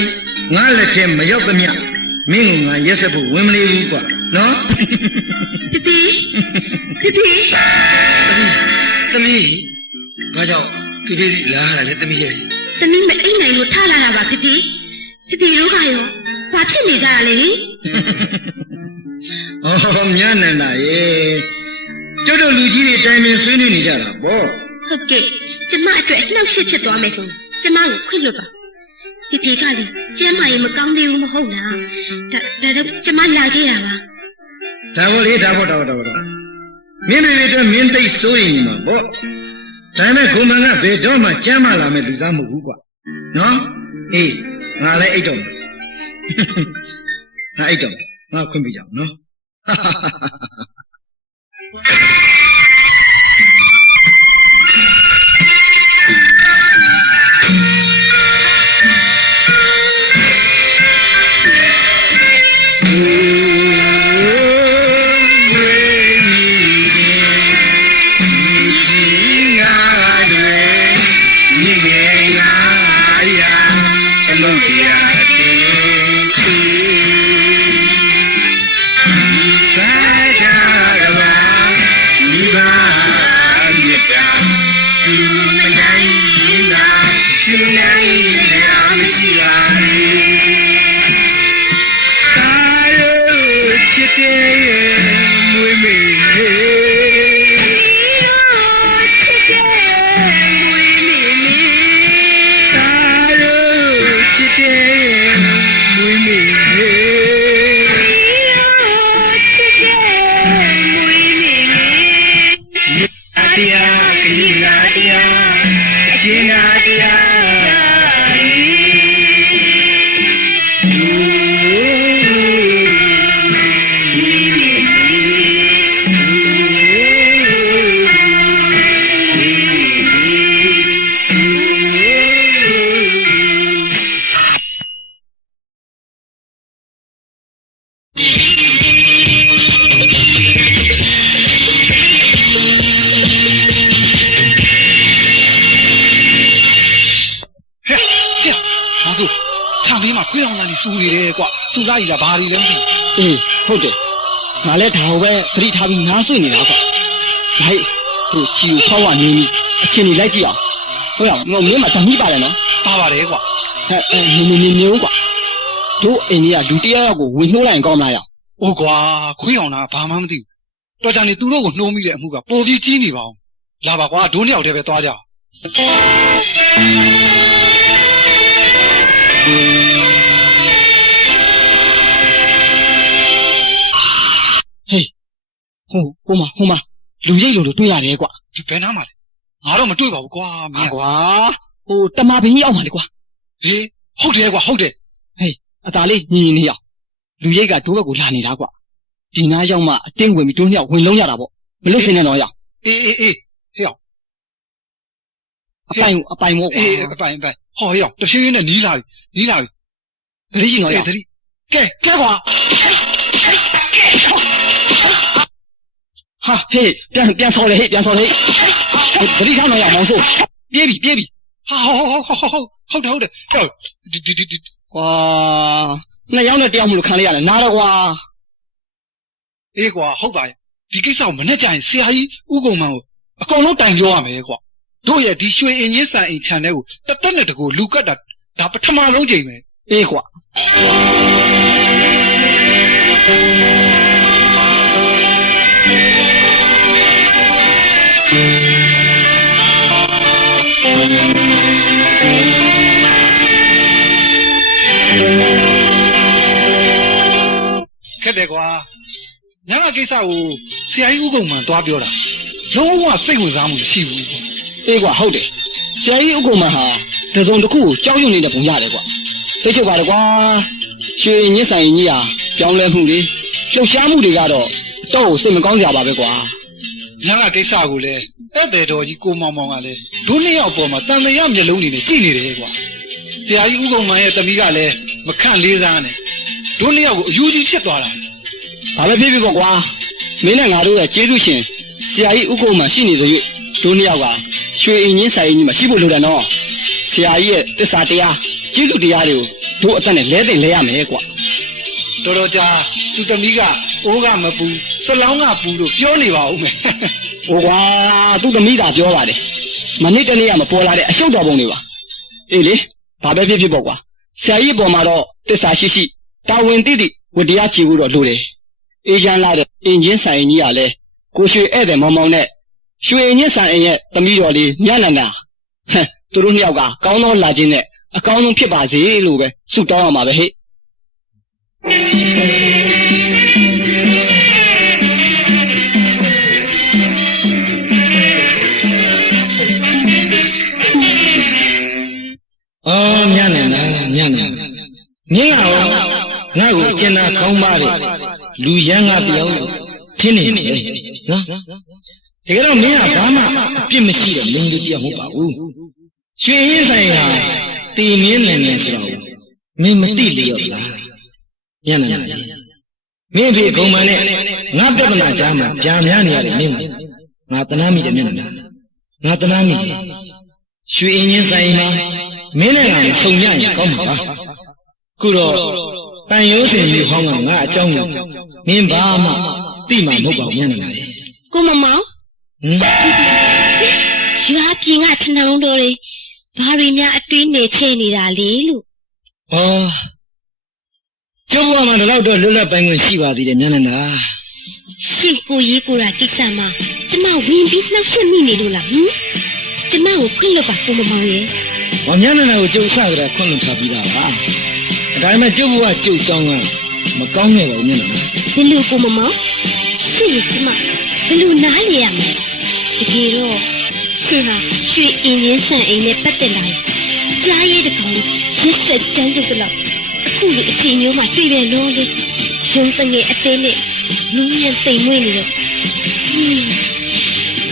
ငါလက်ထဲမရောက်သမျှမင်းကငါရက်ဆက်ဖို့ဝင်မနေဘူးကွာနော်သမီးဘာကြောင့်ဖေဖေစီလာရလဲသမီးရဲ့သမီးမအိမ်နိုင်လို့ထားလာတာပါဖေဖေတို့ကရောဘာဖြစ်နေကြတာလဲအော်မြတ်နန္ဒာရေကျုပ်တို့လူကြီးတွေတိုင်ပင်ဆွေးနွေးနေကြတာပေါ့ဟုတ်ကဲ့ကျမအတွက်နှောက်ရှက်ဖြစ်သွားမယ်ဆိုကျမကိုခွင့်လွှတ်ပါဖေကလေကျမရေမကောင်းသေးဘူးမဟုတ်လားဒါကြောင့်ကျမလာခဲ့တာပါဒါပေါ့လေဒါပေါ့မင်းတွေအတွက်မင်းသိစိုးရင်မှာပေါ့ဒါပေမဲ့ခုမှန်ကဘယ်တော့မှကြမ်းမလာမဲ့လူစားမဟုတ်ဘူးကွာနော်အေးငါလည်းအိတ်တော့ငါအိတ်တော့ငါခွင့်ပြကြအောင်နော်စူလာကြီးကဘာတွေလဲမသိဘူးအေးဟုတ်တယ်ငါလည်းဒါဟိုပဲသတိထားပြီးနားဆွနေတာကွာလိုက်ဟိုချီကိုဖောက်ရနေပြီအချင်းကြီးလိုက်ကြည့်အောင်ဟုတ်ရမင်းမတမီးပါတယ်နော်ပါပါတယ်ကွာနေကွာတို့အိမ်ကြီးကလူတယောက်ကိုဝင်နှိုးလိုက်ရင်ကောင်းမလားရောက်ဟုတ်ကွာခွေးအောင်တာဘာမှမသိဘူးတော်ကြနေသူတို့ကိုနှိုးမိတဲ့အမှုကပေါ်ပြီးကြီးနေပါအောင်လာပါကွာဒိုးနှစ်ယောက်တည်းပဲသွားကြအောင်ဟိုမှာလူရိတ်လို့တွေ့ရတယ်ကွာဒီဘယ်နားမှာလဲငါတော့မတွေ့ပါဘူးကွာမင်းကွာဟိုတမဘင်းကြီးအောင်ပါလေကွာဟေးဟုတ်တယ်ကွာဟုတ်တယ်ဟေးအသာလေးညီနေအောင်လူရိတ်ကဒိုးဘက်ကိုလာနေတာကွာဒီနားရောက်မှအတင်းဝင်ပြီးတို့နှစ်ယောက်ဝင်လုံးရတာပေါ့မလွတ်စင်နဲ့တော့ရောက်အေးဟေးအောင်အပိုင်မို့အေးအပိုင်ဟောဟေးအောင်တဖြည်းဖြည်းနဲ့နီးလာပြီသတိကြီးတော့ရောက်သတိကဲကွာဟာဟေးပြန်ဆော်လေပြန်ဆော်လေသတိထားတော့ရမောင်စိုးပြေးပြီဟာဟုတ်တယ်ဒီကွာနှစ်ယောက်နဲ့တယောက်မလို့ခံလိုက်ရတယ်နားတော့ကွာအေးကွာဟုတ်ပါရဲ့ဒီကိစ္စကိုမနဲ့ကြရင်ဆရာကြီးဥကုံမန်ကိုအကုန်လုံးတိုင်ပြောရမယ်ကွာတို့ရဲ့ဒီရွှေအင်းချင်းဆန်အိမ်ခြံထဲကိုတက်နဲ့တကူလူကတ်တာဒါပထမဆုံးချိန်ပဲအေးကွာခက်တယ်ကွာညကကိစ္စကိုဆရာကြီးဥကုံမှန်သွားပြောတာလုံးဝစိတ်ဝင်စားမှုမရှိဘူးအေးကွာဟုတ်တယ်ဆရာကြီးဥကုံမှန်ဟာတစုံတစ်ခုကိုကြောက်ရွံ့နေတဲ့ပုံရတယ်ကွာသိချုပ်ပါလေကွာရွှေညစ်ဆိုင်ကြီးဟာပြောင်းလဲမှုတွေလှုပ်ရှားမှုတွေကတော့တော့စိတ်မကောင်းကြပါပဲကွာ ညကကိစ္စကိုလေအဲ့တဲ့တော်ကြီးကိုမောင်မောင်ကလည်းဒုနှစ်ယောက်ပေါ်မှာတန်တရားမျက်လုံးနေနဲ့ကြည့်နေတယ်ကွာဆရာကြီးဦးကုန်းမန်ရဲ့တမီးကလည်းမခန့်လေးစားနဲ့ဒုနှစ်ယောက်ကိုအယူကြီးဖြစ်သွားတာ ဘာပဲဖြစ်ဖြစ်ပေါ့ကွာမင်းနဲ့ငါတို့ရဲ့ကျေးဇူးရှင်ဆရာကြီးဥက္ကုမ္မာရှိနေသရွေ့တို့နှစ်ယောက်ကရွှေအင်ကြီးဆိုင်ကြီးမှာရှိဖို့လိုတယ်နော်ဆရာကြီးရဲ့တစ္ဆာတရားကျေးဇူးတရားတွေကိုတို့အသက်နဲ့လဲသိမ့်လဲရမယ်ကွာ တော်တော်ကြာသူတမီးကအိုးကမပူစလောင်းကပူလို့ပြောနေပါဦးမယ် ဟိုကွာသူ့သမီးသာပြောပါတယ်မနေ့တနေ့ကမပေါ်လာတဲ့အရှုပ်တော်ပုံတွေပါအေးလေဘာပဲဖြစ်ဖြစ်ပေါ့ကွာဆရာကြီးအပေါ်မှာတော့တစ္ဆာရှိရှိတာဝန်သိသိဝတ္တရားချီဖို့တော့လိုတယ်အေးချမ်းလာတဲ့အင်ဂျင်ဆိုင်ကြီးကလည်းကိုရွှေဧည့်သည်မောင်မောင်နဲ့ရွှေအင်ဂျင်ဆိုင်ရဲ့သမီးတော်လေးမြတ်နန္ဒာဟမ်သူတို့နှစ်ယောက်ကကောင်းသောလာခြင်းနဲ့အကောင်းဆုံးဖြစ်ပါစေလို့ပဲဆုတောင်းရမှာပဲဟဲ့ အော်ညနေလားညနေမင်းကရောငါ့ကိုကျင်နာခေါင်းပါလေလူရန်ကတယောက်ဖြစ်နေတယ်နော်တကယ်တော့မင်းကဘာမှအပြစ်မရှိတဲ့မင်းတို့တယောက်မဟုတ်ပါဘူးရွှေရင်းဆိုင်ဟာတည်မင်းလည်းနေဆိုတော့မင်းမသိလျော့လားညနေမင်းဖေခုံမနဲ့ငါပြဿနာကြားမှာဗျာများနေရတယ်မင်းငါတနာမိတယ်မျက်နှာငါတနာမိတယ်ရွှေရင်းဆိုင်မှာမင်းနဲ့ငါဆုံညရင်ကောင်းမှာပါခုတော့တန်ရိုးစင်ကြီးဟောင်းကငါအကြောင်းကိုမင်းဘာမှသိမှာမဟုတ်ပါဘူးညနေလေ ကိုမမောင်ရွာပြင်ကထနောင်းတော်တွေဘာတွေများအတွေးနေချဲနေတာလေလို့ ဩကျုပ်ဘဝမှာတော့လွတ်လပ်ပိုင်ခွင့်ရှိပါသေးတယ်ညနေနာ ရှင်ကိုကြီးကိုရာကိစ္စမှာကျမဝင်ပြီးနှောက်ဆက်မိနေလို့လားဟင်ကျမကိုခွင့်လွတ်ပါကိုမမောင်ရဲ့ ။ညနေနာကိုကျုပ်စကြတာခွင့်လွှတ်ထားပြီးသားပါ။ဒါပေမဲ့ကျုပ်ဘဝကျုပ်ကြောင်းကမကောင်းခဲ့ပါဘူးညနေနာ ဘယ်လိုကိုမမောင်ရှင်ကျမဘယ်လိုနားလေရမလဲတကယ်တော့ရှင်ဟာရွှေအင်းရင်းဆန်အိမ်နဲ့ပတ်သက်လာရင်ကြားရတဲ့ကောင်ရစ်ဆက်ကြမ်းကြုတ်တော့အခုလိုအချိန်မျိုးမှာတွေ့ပြန်လို့လေရုံးတငယ်အသေးနဲ့လူရန်တိမ်မွေးနေတော့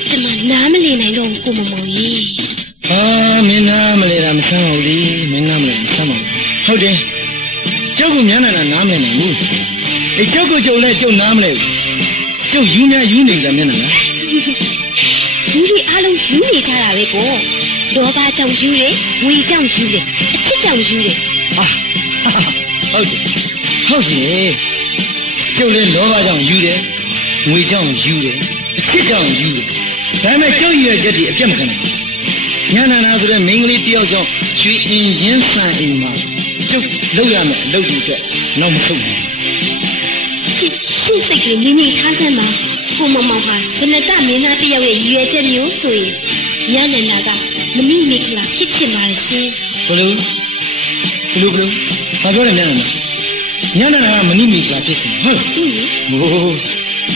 ကျမနားမလည်နိုင်တော့ကိုမမောင်ကြီး ။မင်းနာမလဲတာမဆမ်းပါဘူးလေ။မင်းနာမလဲမဆမ်းပါဘူး။ဟုတ်တယ်။ကျုပ်ကညနေနာနားမလဲနိုင်ဘူး။ကျုပ်ကကျုပ်လည်းကျုပ်နားမလဲဘူး။ကျုပ်ယူများယူနေကြမျက်နှာလား လူတွေအားလုံးယူနေကြတာပဲပေါ့လောဘကြောင့်ယူတယ်ဝေကြောင့်ယူတယ်အချစ်ကြောင့်ယူတယ် ။ဟုတ်တယ်။ဟုတ်တယ်။ကျုပ်လည်းလောဘကြောင့်ယူတယ်။ငွေကြောင့်ယူတယ်။အချစ်ကြောင့်ယူတယ်။ဒါပေမဲ့ကျုပ်ရဲ့ချက်ဒီအပြတ်မခံနိုင်ဘူး။ညနာနာဆိုတဲ့မိန်းကလေးတယောက်ကြောင့်ရွှေအင်ရင်းဆန်အိမ်မှာကျုပ်လောက်ရမယ်အလုပ်တွေအတွက်နောက်မဆုတ်ဘူး ရှင်စိတ်ကမိမိထားစမ်းပါကိုမမောင်ဟာဇနတမင်းသားတယောက်ရဲ့ရွယ်ချက်မျိုးဆိုရင်ညနန္ဒာကမမိမိကလာဖြစ်ချင်ပါရှင် ဘလို့ဘာပြောလဲညနာနာကမနိမိတ်ကဖြစ်စင်ဟုတ် ဟုတ် ဟိုး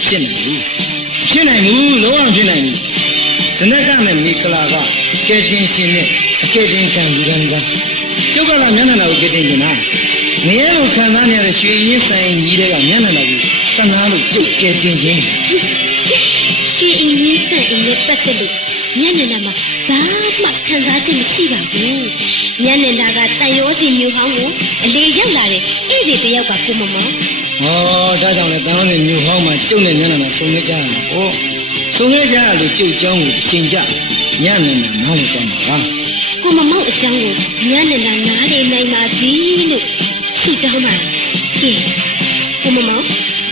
ဖြစ်နိုင်ဘူးလုံးဝဖြစ်နိုင်ဘူးဇနကနဲ့မိကလာကကဲတင်ရှင်နဲ့အကဲတင်ခံလူရန်ကကျုပ်ကလာညနာနာကိုကဲတင်နေတာငရဲလိုခံစားနေရတဲ့ရွှေရင်းဆိုင်ကြီးတွေကညနာနာကိုတနာလို့ကျုပ်ကဲတင်ခြင်း ရှင်အင်းကြီးဆက်အင်းနဲ့ပတ်သက်လို့ညနန္ဒာမှာဘာမှခံစားချက်မရှိပါဘူးညနန္ဒာကတန်ရောစီမျိုးဟောင်းကိုအလေရောက်လာတဲ့အဲ့ဒီတယောက်ကကိုမမောင် ဟောဒါကြောင့်လည်းတန်းနဲ့မြို့ဟောင်းမှာကျုပ်နဲ့ညနာနာဆုံနေကြရမှာပေါ့ဆုံနေကြရလို့ကျုပ်เจ้าကိုအချိန်ကြညနာနာမောင်းသွားမှာပါ ကိုမမောင်အကြောင်းကိုညနေနာနားလေနိုင်ပါစီလို့ဆုတောင်းပါကဲကိုမမောင်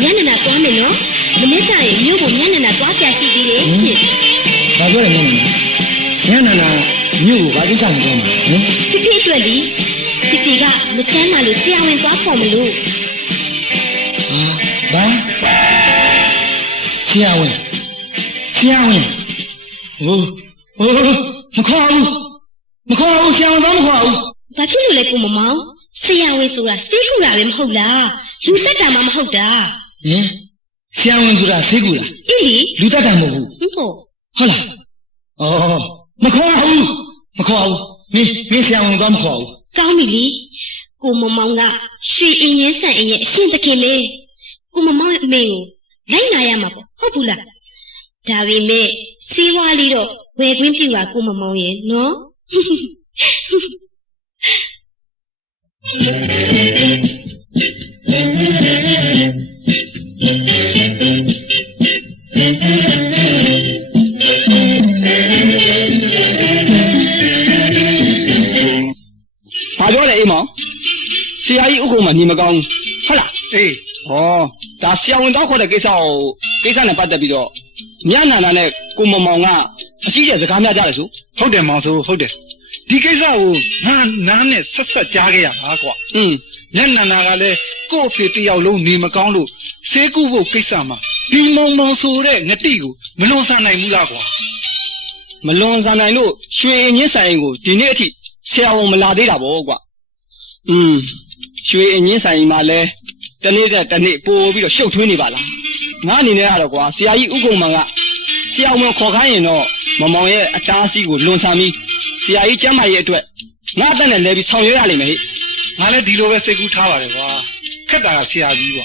ညနေနာသွားမယ်နော်မနေ့ကရင်မြို့ကိုညနေနာသွားပြရှိသေးတယ်ရှင် ဘာပြောလဲညနာနာမြို့ကိုဘာကိစ္စမပြောမှာဟင် ဖြစ်ဖြစ်အတွက်လीဖြစ်ဖြစ်ကမချမ်းသာလို့ဆရာဝန်သွားခေါ်မလို့ ဘာဆရာဝန်ဟိုမခေါ်ဘူးဆရာဝန်တော့မခေါ်ဘူး ဘာဖြစ်လို့လဲကိုမမောင်ဆရာဝန်ဆိုတာစိတ်ကူတာပဲမဟုတ်လားလူသက်တာမှမဟုတ်တာ ဟင်ဆရာဝန်ဆိုတာစိတ်ကူလား အေးလေ လူတတ်တာမဟုတ်ဘူး ဟုတ် ဟုတ်လားဩမခေါ်ဘူးမင်းဆရာဝန်တော့မခေါ်ဘူး ကောင်းပြီလေကိုမမောင်ကရွှေအင်းရင်းဆန်အင်းရဲ့အရှင်သခင်လေကိုမမောင်ရဲ့အမေကိုလိုက်လာရမှာပေါ့ဟုတ်ဘူးလား ဒါပေမဲ့စီးပွားလေးတော့ဝယ်ခွင့်ပြုပါကိုမမောင်ရဲ့နော် ဘာပြောလဲအိမ်မောင်ဆရာကြီးဥက္ကုံမှာညီမကောင်းဟုတ်လားအေးဩဒါဆရာဝန်တော့ခေါ်တဲ့ကိစ္စနဲ့ပတ်သက်ပြီးတော့မြတ်နာနာနဲ့ကိုမောင်မောင်ကအကြီးကျယ်စကားများကြတယ်ဆို ဟုတ်တယ်မောင်ဆိုဟုတ်တယ်ဒီကိစ္စကိုငါနားနဲ့ဆက်ကြားခဲ့ရတာကွာညံ့နာနာကလည်းကို့အဖေတယောက်လုံးနေမကောင်းလို့ဆေးကုဖို့ကိစ္စမှာဒီမောင်မောင်ဆိုတဲ့ငတိကိုမလွန်ဆန်နိုင်ဘူးလားကွာ မလွန်ဆန်နိုင်လို့ရွှေအင်းချင်းဆိုင်ကိုဒီနေ့အထိဆရာဝန်မလာသေးတာပေါ့ကွာရွှေအင်းချင်းဆိုင်မှာလဲတနေ့တနေ့ပို့ပြီးတော့ရှုပ်ထွေးနေပါလားငါအနေနဲ့ကတော့ကွာဆရာကြီးဥက္ကုံမန်ကဆရာဝန်ခေါ်ခိုင်းရင်တော့မောင်မောင်ရဲ့အတားအဆီးကိုလွန်ဆန်ပြီးဆရာကြီးကျမ်းမာရေးအတွက်ငါအသက်နဲ့လဲပြီးဆောင်ရွက်ရလိမ့်မယ်ဟိငါလည်းဒီလိုပဲစိတ်ကူးထားပါတယ်ကွာခက်တာကဆရာကြီးကွာ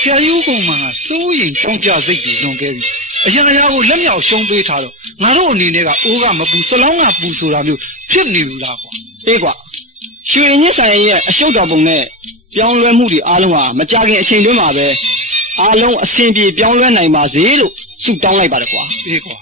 ဆရာကြီးဥက္ကုံမန်ကစိုးရင်ကြောင်းကြစိတ်တွေလွန်ခဲ့ပြီအရာရာကိုလက်မြောက်ရှုံးပေးထားတော့ငါတို့အနေနဲ့ကအိုးကမပူစလောင်းကပူဆိုတာမျိုးဖြစ်နေဘူးလားကွာအေးကွာရွှေညစ်ဆိုင်ရဲ့အရှုပ်တော်ပုံနဲ့ပြောင်းလဲမှုတွေအားလုံးဟာမကြခင်အချိန်တွင်းမှာပဲအားလုံးအဆင်ပြေပြောင်းလဲနိုင်ပါစေလို့ဆုတောင်းလိုက်ပါတယ်ကွာအေးကွာ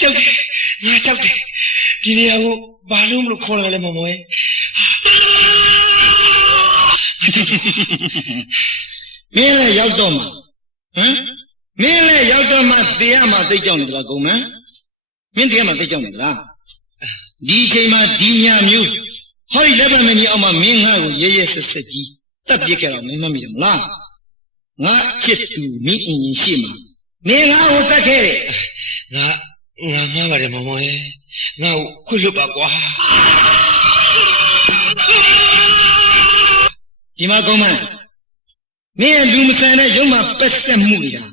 ကြောက်တယ်ငါကြောက်တယ်ဒီနေရာကိုဘာလို့မလို့ခေါ်လာလဲမောင်မောင်ရဲ့မင်းလည်းရောက်တော့မှာမင်းလည်းရောက်တော့မှတေးရမှာသိကြောက်နေသလားကုံမန်းမင်းတေးရမှာသိကြောက်နေသလားဒီအချိန်မှာဒီညမျိုးဟောဒီလက်ပတ်မကြီးအောင်မှာမင်းငါ့ကိုရဲရဲဆက်ဆက်ကြီးတက်ပြစ်ခဲ့တော့မင်းမမိတယ်မလားငါချစ်သူမင်းအင်ရင်ရှိမှာမင်းငါ့ကိုတက်ခဲ့တယ်ငါမှားပါတယ်မောင်မောင်ရဲ့ငါ့ကိုခွတ်လွတ်ပါကွာဒီမှာကုံမန်းမင်းလူမဆန်တဲ့ရုံမှာပက်ဆက်မှုတွေဟာ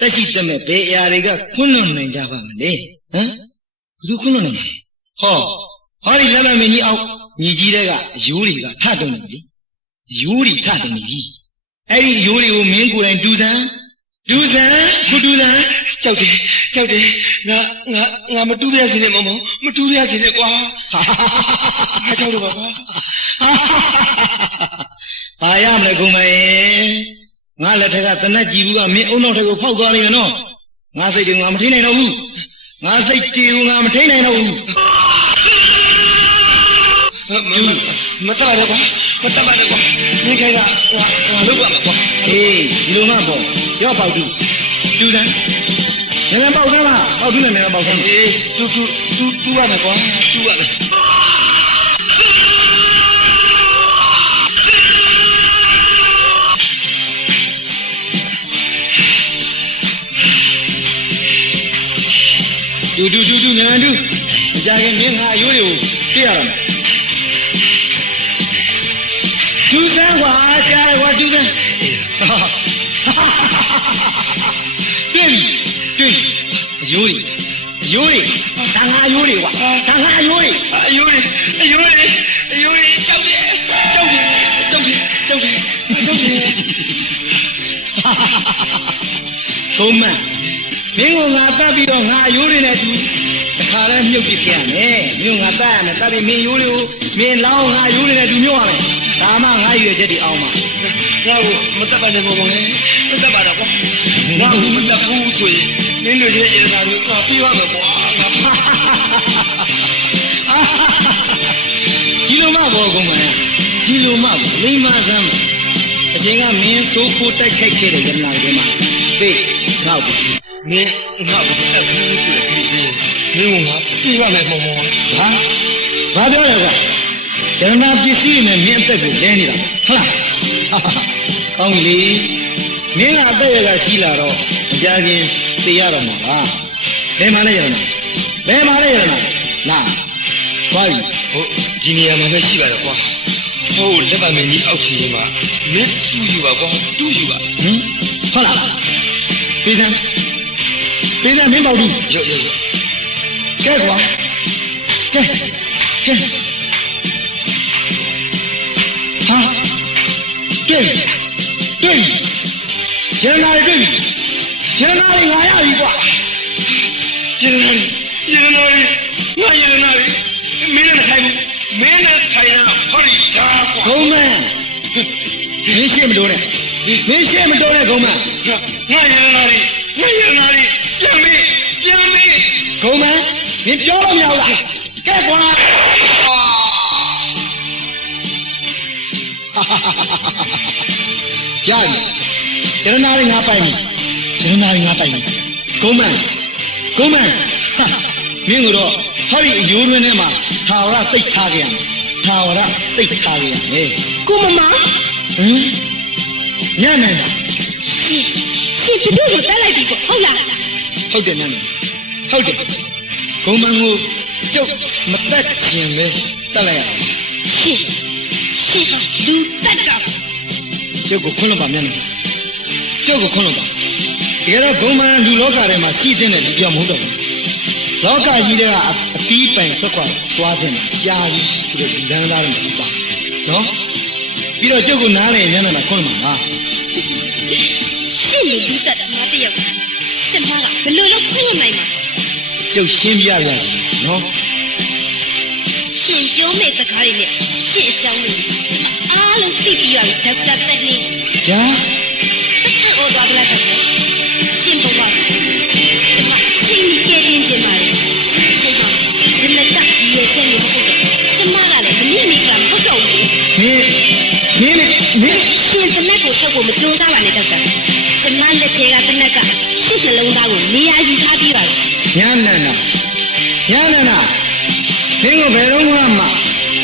တက်ရှိတက်မဲ့ဘယ်အရာတွေကခွန်းလွန်နိုင်ကြပါမလဲဘယ်သူခွန်းလွန်နိုင်လဲဟောဒီလက်မင်းကြီးအောက်ညီကြီးတဲ့ကအယိုးတွေကထတုံနေပြီယိုးတွေထတုံနေပြီအဲ့ဒီယိုးတွေကိုမင်းကိုယ်တိုင်ဒူဆန်ခုဒူဆန်ကြောက်တယ်ငါမတူးရစေနဲ့မောင်မောင်မတူးရစေနဲ့ကွာငါကြောက်လို့ပါကွာဘာရမလဲကုံမရဲ့ငါလက်ထက်ကတနက်ကြည့်ဘူးကမင်းအုံနောက်ထက်ကိုဖောက်သွားလိမ့်မယ်နော်ငါစိတ်တွေငါမထိနိုင်တော့ဘူးငါစိတ်တွေငါမထိနိုင်တော့ဘူးမတတ်ပါနဲ့ကွာဒီခိုင်ကငါလုပ်ပါမှာကွာအေးဒီလိုမှပေါ့ရောပေါက်တူစမ်းနည်းနည်းပေါက်စမ်းလားပေါက်တူနဲ့နည်းနည်းပေါက်စမ်းအေးတူပါမယ်ကွာတူပါမယ်တူနန်းတူအကြခင်မင်းငါအယိုးတွေကိုပြရတော့မယ်တူစမ်းကွာကြားရကွာတူစမ်းတွေ့ပြီ ယိုးတွေဒါငါယိုးတွေကွာဒါငါယိုးတွေ အယိုးတွေကြောက်တယ် ကုန်းမန်းမင်းကငါတတ်ပြီးတော့ငါအယိုးတွေနဲ့တူတခါလဲမြုပ်ပြခဲ့ရမယ်မင်းကငါတတ်ရမယ်တတ်ပြီးမင်းယိုးတွေကိုမင်းလောင်းငါယိုးတွေနဲ့တူမြုပ်ရမယ်ဒါမှငါရွေချက်တွေအောင်ပါ ငါ့ကိုမတတ်ပါနဲ့မောင်လေမတတ်ပါတော့ကွာငါ့ကိုမတတ်ဘူးဆိုရင်မင်းတို့ရဲ့ရတာကိုငါပြီးပါမယ်ကွာငါ ဒီလိုမှဘောကုန်းမန်းဒီလိုမှလိမ္မာစမ်းအချိန်ကမင်းစိုးခိုးတိုက်ခိုက်ခဲ့တဲ့ကနာတွေမှာသိငါ့ကို မင်းငါ့ကိုမတတ်ဘူးဆိုရင်မင်းကငါပြီးပါမယ်မောင် ဟာဘာပြောလဲကွာဇရနာပစ္စည်းနဲ့မင်းအသက်ကိုလဲနေတာဟုတ်လားကောင်းပြီလေမင်းကအသက်ရကကြီးလာတော့မကြခင်သိရတော့မှာလားဘယ်မှာလဲရနာလာသွားပြီ ဟုတ်ဒီနေရာမှာပဲရှိပါတယ်ကွာဟုတ်လက်ပါမင်းကြီးအောက်ခြေမှာမင်းတူးယူပါကွာတူးယူပါ ဟုတ်လားပေးစမ်းမင်းပေါ့ဒီ ရော့ ကဲကွာကဲဟာတွေ့ရနာတွေ့ပြီရနာလေးငါရပြီကွာ ရနာရီမင်းနဲ့ဆိုင်တာဟောဒီဒါကွာ ဂုံးမန်းမင်းရှေ့မတိုးနဲ့ဂုံးမန်း ငါရနာရီပြန်မေး ဂုံးမန်းမင်းပြောလို့မရဘူးလားကဲကွာကြာပြီရနာလေးငါပိုင်ပြီဂုံးမန်းမင်းကတော့ဟောဒီအယိုးတွင်းထဲမှာထာဝရစိတ်ထားကြရမယ် ကိုမမ ညနေတာ ရှင်ဘယ်လိုတက်လိုက်ပြီပေါ့ဟုတ်လား ဟုတ်တယ်ညနေဟုတ်တယ်ဂုံမန်းကိုကျုပ်မတက်ခြင်းပဲတက်လိုက်ရအောင် ရှင်ဟာလူတက်တာ ကျုပ်ကိုခွန်းလို့ပါညနေကျုပ်ကိုခွန်းလို့ပါတကယ်တော့ဂုံမန်းလူလောကထဲမှာရှိတဲ့လူပြောင်းမဟုတ်တော့ဘူးလောကကြီးကအတီးပိုင်ထွက်ခွာသွားခြင်းကြားပြီးဆိုတော့ဒီလမ်းသားတွေမပါနော်ပြီးတော့ကျုပ်ကိုနားလေညနေမှာခွန်းလို့ပါ ရှင်လူတက်တာမတယောက်ကျမကဘယ်လိုလုပ်ခွင့်နိုင်မှာ ကျုပ်ရှင်းပြရစီနော် ရှင်ပြောမယ့်စကားတွေနဲ့ရှင်အကြောင်းတွေကျမအားလုံးသိပြီးရပြီဒေါက်တာတက်လေး ဂျာ တက်ထအော်သွားကြလားရှင်ဘဝကျမချင်းကြီးကဲတင်ချင်ပါလေရှင်ဟာဒီလက်တက်ဒီရဲ့ချက်မျိုးမဟုတ်တော့ကျမကလည်းမနစ်မိကမဟုတ်တော့ဘူး မင်း ရှင်တနက်ကိုထုတ်ဖို့မကြိုးစားပါနဲ့ဒေါက်တာကျမလက်ထဲကတနက်ကရှစ်နှလုံးသားကိုနေရာယူထားပြီးပါပြီ ညနာနာမင်းကိုဘယ်တော့မှ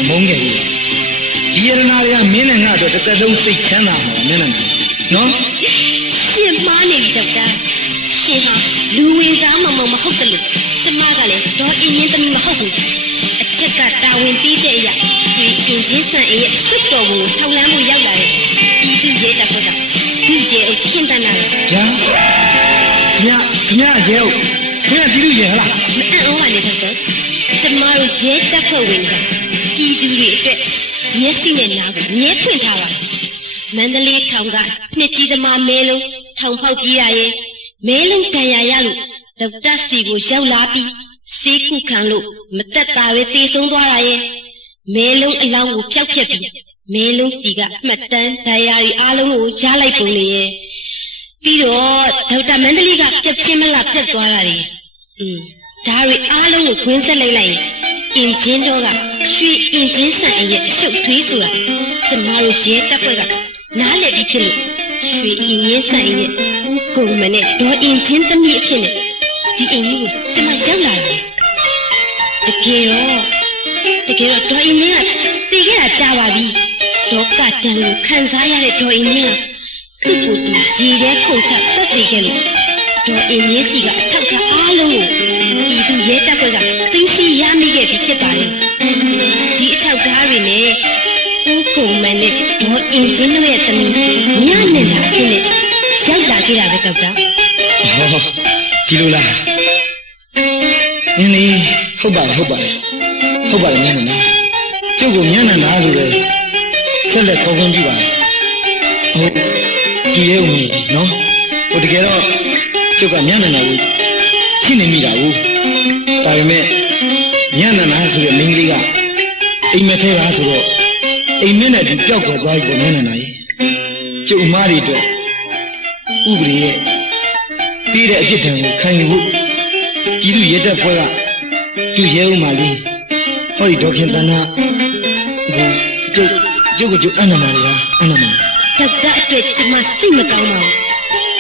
မုန်းခဲ့ဘူးဒီရနာတွေကမင်းနဲ့ငါတို့တစ်သက်လုံးစိတ်ချမ်းသာမှာမင်းနဲ့နော် ရှင်မားနေပြီဒေါက်တာရှင်ဟာလူဝင်စားမဟုတ်တယ်လို့ကျမကလည်းဒေါ်အင်းရင်းသမီးမဟုတ်ဘူးအချက်ကတာဝန်ပေးတဲ့အရာရွှေအင်ဂျင်ဆန်အေးရဲ့စွတ်တော်ကိုထောက်လန်းမှုရောက်လာတယ်ဒီသူရဲတပ်ဖွဲ့ကသူ့ရဲအရှင်းတန်းလာတယ် ဂျာခင်ဗျရဲဟုတ်ခင်ဗျတီးလူရဲဟလား မအံ့ဩပါနဲ့ဒေါက်တာကျမတို့ရဲတပ်ဖွဲ့ဝင်ကပြည်သူတွေအတွက်မျက်စိနဲ့နားကိုမြဲဖွင့်ထားပါမန္တလေးထောင်ကနှစ်ကြီးသမားမဲလုံးထောင်ဖောက်ကြီးရရဲ့မဲလုံးတန်ရာရလို့ဒေါက်တာစီကိုရောက်လာပြီးစေးကုခံလို့မတက်တာပဲတေဆုံးသွားတာရဲ့မဲလုံးအလောင်းကိုဖျောက်ဖျက်ပြီးမဲလုံးစီကမှတ်တမ်းဒဏ်ရာတွေအားလုံးကိုရလိုက်ပုံလေရဲ့ပြီးတော့ဒေါက်တာမန္တလေးကပြက်ချင်းမလားပြက်သွားတာတွေဒါတွေအားလုံးကိုခွင်းဆက်လိုက်ရင်အင်ဂျင်တော့ကရွှေအင်ဂျင်ဆန်ရဲ့အရှုပ်သွေးဆိုတာကျမတို့ရဲတပ်ဖွဲ့ကနားလည်ပြီးဖြစ်လို့ရွှေအင်ဂျင်ဆန်ရဲ့ဦးကုံမနဲ့ဒေါ်အင်ဂျင်သမီးအဖြစ်နဲ့ဒီအိမ်ကြီးကိုကျမရောက်လာတယ်တကယ်တော့ဒေါ်အင်ဂျင်ကတည်ခဲ့တာကြာပါပြီဒေါကတန်ကိုခံစားရတဲ့ဒေါ်အင်ဂျင်ကသူ့ကိုယ်သူရေထဲခုန်ချတက်တည်ခဲ့လို့ဒေါ်အင်ဂျင်စီကအထောက်ထားအားလုံးကိုဒီသူရဲတပ်ဖွဲ့ကသိသိရမိခဲ့ပြီးဖြစ်ပါတယ်ဒီအထောက်ထားတွေနဲ့ဦးကုံမနဲ့ဒေါ်အင်ဂျင်တို့ရဲ့သမီးညနေလာဖြစ်နေရောက်လာခဲ့တာပဲဒေါက်တာ ဒီလိုလား နင်းလေးဟုတ်ပါလေမျက်နှာနာကျုပ်ကမျက်နှာနာဆိုတော့ဆက်လက်ခေါ်ခွင့်ပြုပါဟုတ်ဒီရဲ့ဝင်နော်ဟိုတကယ်တော့ကျုပ်ကမျက်နှာနာကိုဖြစ်နေမိတာကိုဒါပေမဲ့မျက်နှာနာဆိုတဲ့မိန်းကလေးကအိမ်မက်ထဲပါဆိုတော့အိမ်မက်နဲ့ဒီပျောက်သွားပြီပေါ့မျက်နှာနာကြီးကျုပ်အမားတွေအတွက်ဥပဒေရဲ့ပြီးတဲ့အဖြစ်တံကိုခံယူဖို့ပြည်သူရဲတပ်ဖွဲ့ကသူရဲဦးမလေးဟောဒီဒေါခင်တန်းကကျုပ်အနမလေးပါအနမ ဒေါက်တာအတွက်ကျမစိတ်မကောင်းပါဘူး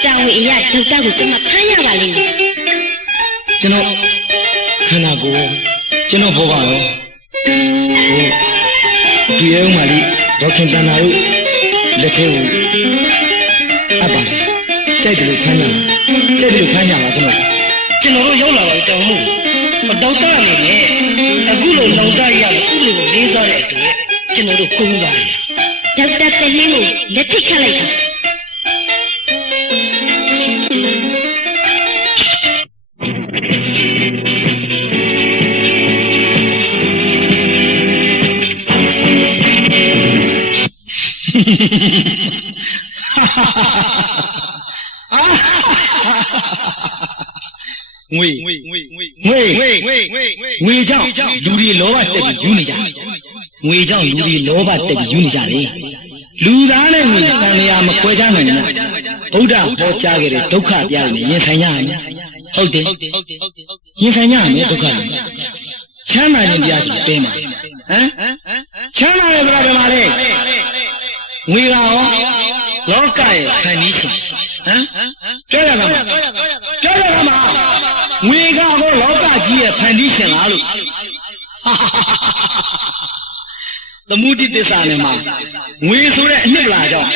တာဝန်အရာဒေါက်တာကိုကျမဖမ်းရပါလိမ့်မယ် ကျွန်တော်ခန္ဓာကိုယ်ကျွန်တော်ဘောပါရောသူရဲဦးမလေးဒေါခင်တန်းတို့လက်ထဲကိုအပ်ပါကြိုက်တယ်လို့ခမ်းရပါကျွန်တော်တို့ရောက်လာပါတောင်းမှုမတောင်းတအနေနဲ့အခုလိုလောင်တရရဥပဒေကိုလေးစားတဲ့အတွက်ကျွန်တော်တို့ကုန်းပါတယ် ဒေါက်တာတလင်းကိုလက်ထိတ်ခတ်လိုက်တာ ငွေကြောင့်လူတွေလောဘတက်ပြီးယူနေကြငွေကြောင့်လူတွေလောဘတက်ပြီးယူနေကြတယ်လူသားနဲ့ငွေတန်လျာမခွဲခြားနိုင်ဘူးဗုဒ္ဓဟောကြားခဲ့တဲ့ဒုက္ခပြရတယ်ရင်ဆိုင်ရမယ်ဟုတ်တယ်ရင်ဆိုင်ရမယ်ဒုက္ခချမ်းသာခြင်းတရားရှိပေးမှာချမ်းသာတယ်ဆိုတာဒီမှာလေငွေကရောလောကရဲ့ခံပြီးရှင်ပြောရမှာငွေကဟောလောကကြီးရဲ့ဖန်တီးရှင်လားလို့သမုဒိသစ္စာနဲ့မှာငွေဆိုတဲ့အနှစ်လာကြောင့်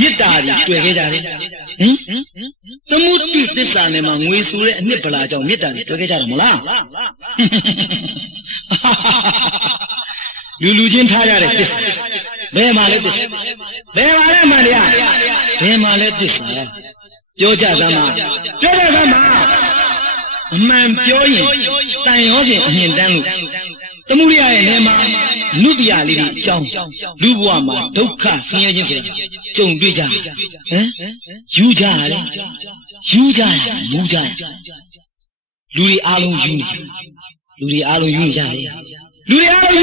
မေတ္တာကြီးတွေ့ခဲ့ကြတယ်သမုဒိသစ္စာနဲ့မှာငွေဆိုတဲ့အနှစ်ပလာကြောင့်မေတ္တာကြီးတွေ့ခဲ့ကြတယ်မလားလူချင်းထားရတဲ့သစ္စာဘယ်မှာလဲသစ္စာဘယ်မှာလဲမှန်တရားဘယ်မှာလဲသစ္စာပြောကြသမှာအမှန်ပြောရင်တန်ရောစဉ်အမြင်တမ်းလို့သမုဒိယရဲ့နေမှာနုတ္တိယလေးတွေအကြောင်းလူဘဝမှာဒုက္ခဆင်းရဲခြင်းဆိုတာကြုံတွေ့ကြယူကြရတယ်ယူကြရမူကြရလူတွေအားလုံးယူနေကြတယ်လူတွေအားလုံး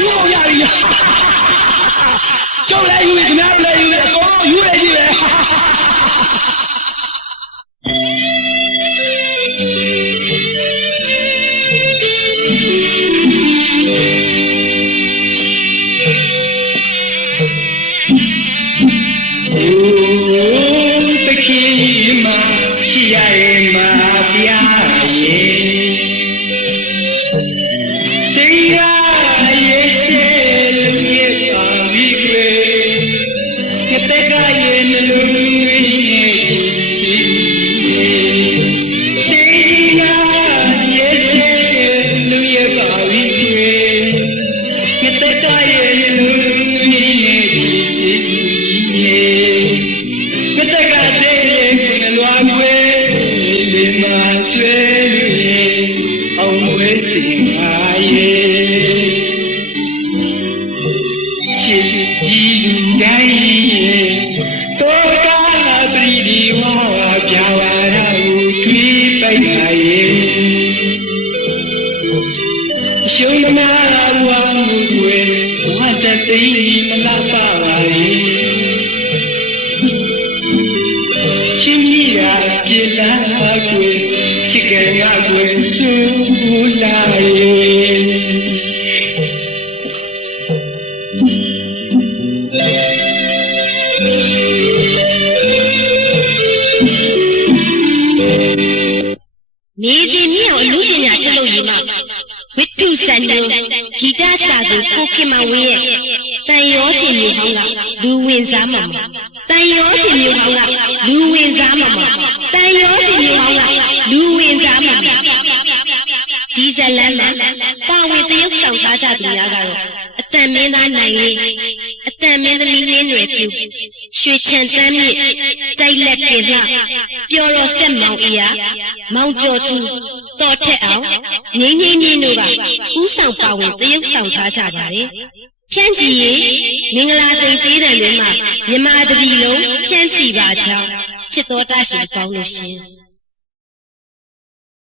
ယူအောင်ရပြီကျုပ်လည်းယူပြီခင်ဗျားတို့လည်းယူပြီအကုန်ယူရကြည့်ပဲတခင်မချစ်ရရဲ့မပြာရဲ့စိတ်ရရဲ့စေလူရဲ့ပါပြီကေကတကရဲ့လူရဲ့ရှိစိတ်ရရဲ့စေလူရဲ့ပါပြီကေကတကရဲ့လူရဲ့ရှိကတကတဲ့ရဲ့လွားွယ်လေမဆွေအောင်ဝဲစင်အားရဲ့ချစ်ကြီးလူတိုင်းရဲ့တောကပရိဒီဝါပြာဝရကိုထွေးပိုက်ပါရဲ့ရှုံးမနာဝါမှုွယ်ဝါစသိမလာပါပါရဲ့ချင်းကြီးရာပြေလာကွယ်ချစ်ကြရကွယ်ဆူလာရဲ့နေစဉ်မြောင်အမှုပညာထုတ်လုပ်ရေးမှာဝိတုစံညုံဂီတစာစုကိုခင်မဝင်းရဲ့တန်ရောစင်မျိုးဟောင်းကလူဝင်စားမှာတန်ရောစင်မျိုးဟောင်းကလူဝင်စားမှာတန်ရောစင်မျိုးဟောင်းကလူဝင်စားမှာဒီဇလန်မှာပါဝင်တရုပ်ဆောင်ထားကြသူများကတော့အတန်မင်းသားနိုင်လေးအတန်မင်းသမီးလင်းရွယ်ဖြူရွှေချန်တန်းမြင့်တိုက်လက်ကင်လှပျော်တော်ဆက်မောင်အေး မောင်ကျော်သူတော်ထက်အောင်ငိမ့်ငိမ့်ချင်းတို့ကဥဆောင်ပါဝင်တရုပ်ဆောင်ထားကြပါတယ်ဖြန့်ချီရေးမင်္ဂလာစိန်သေးတယ်လို့မှမြမတပီလုံးဖြန့်ချီပါကြောင်းချစ်တော်တရှိပေါင်းလို့ရှင်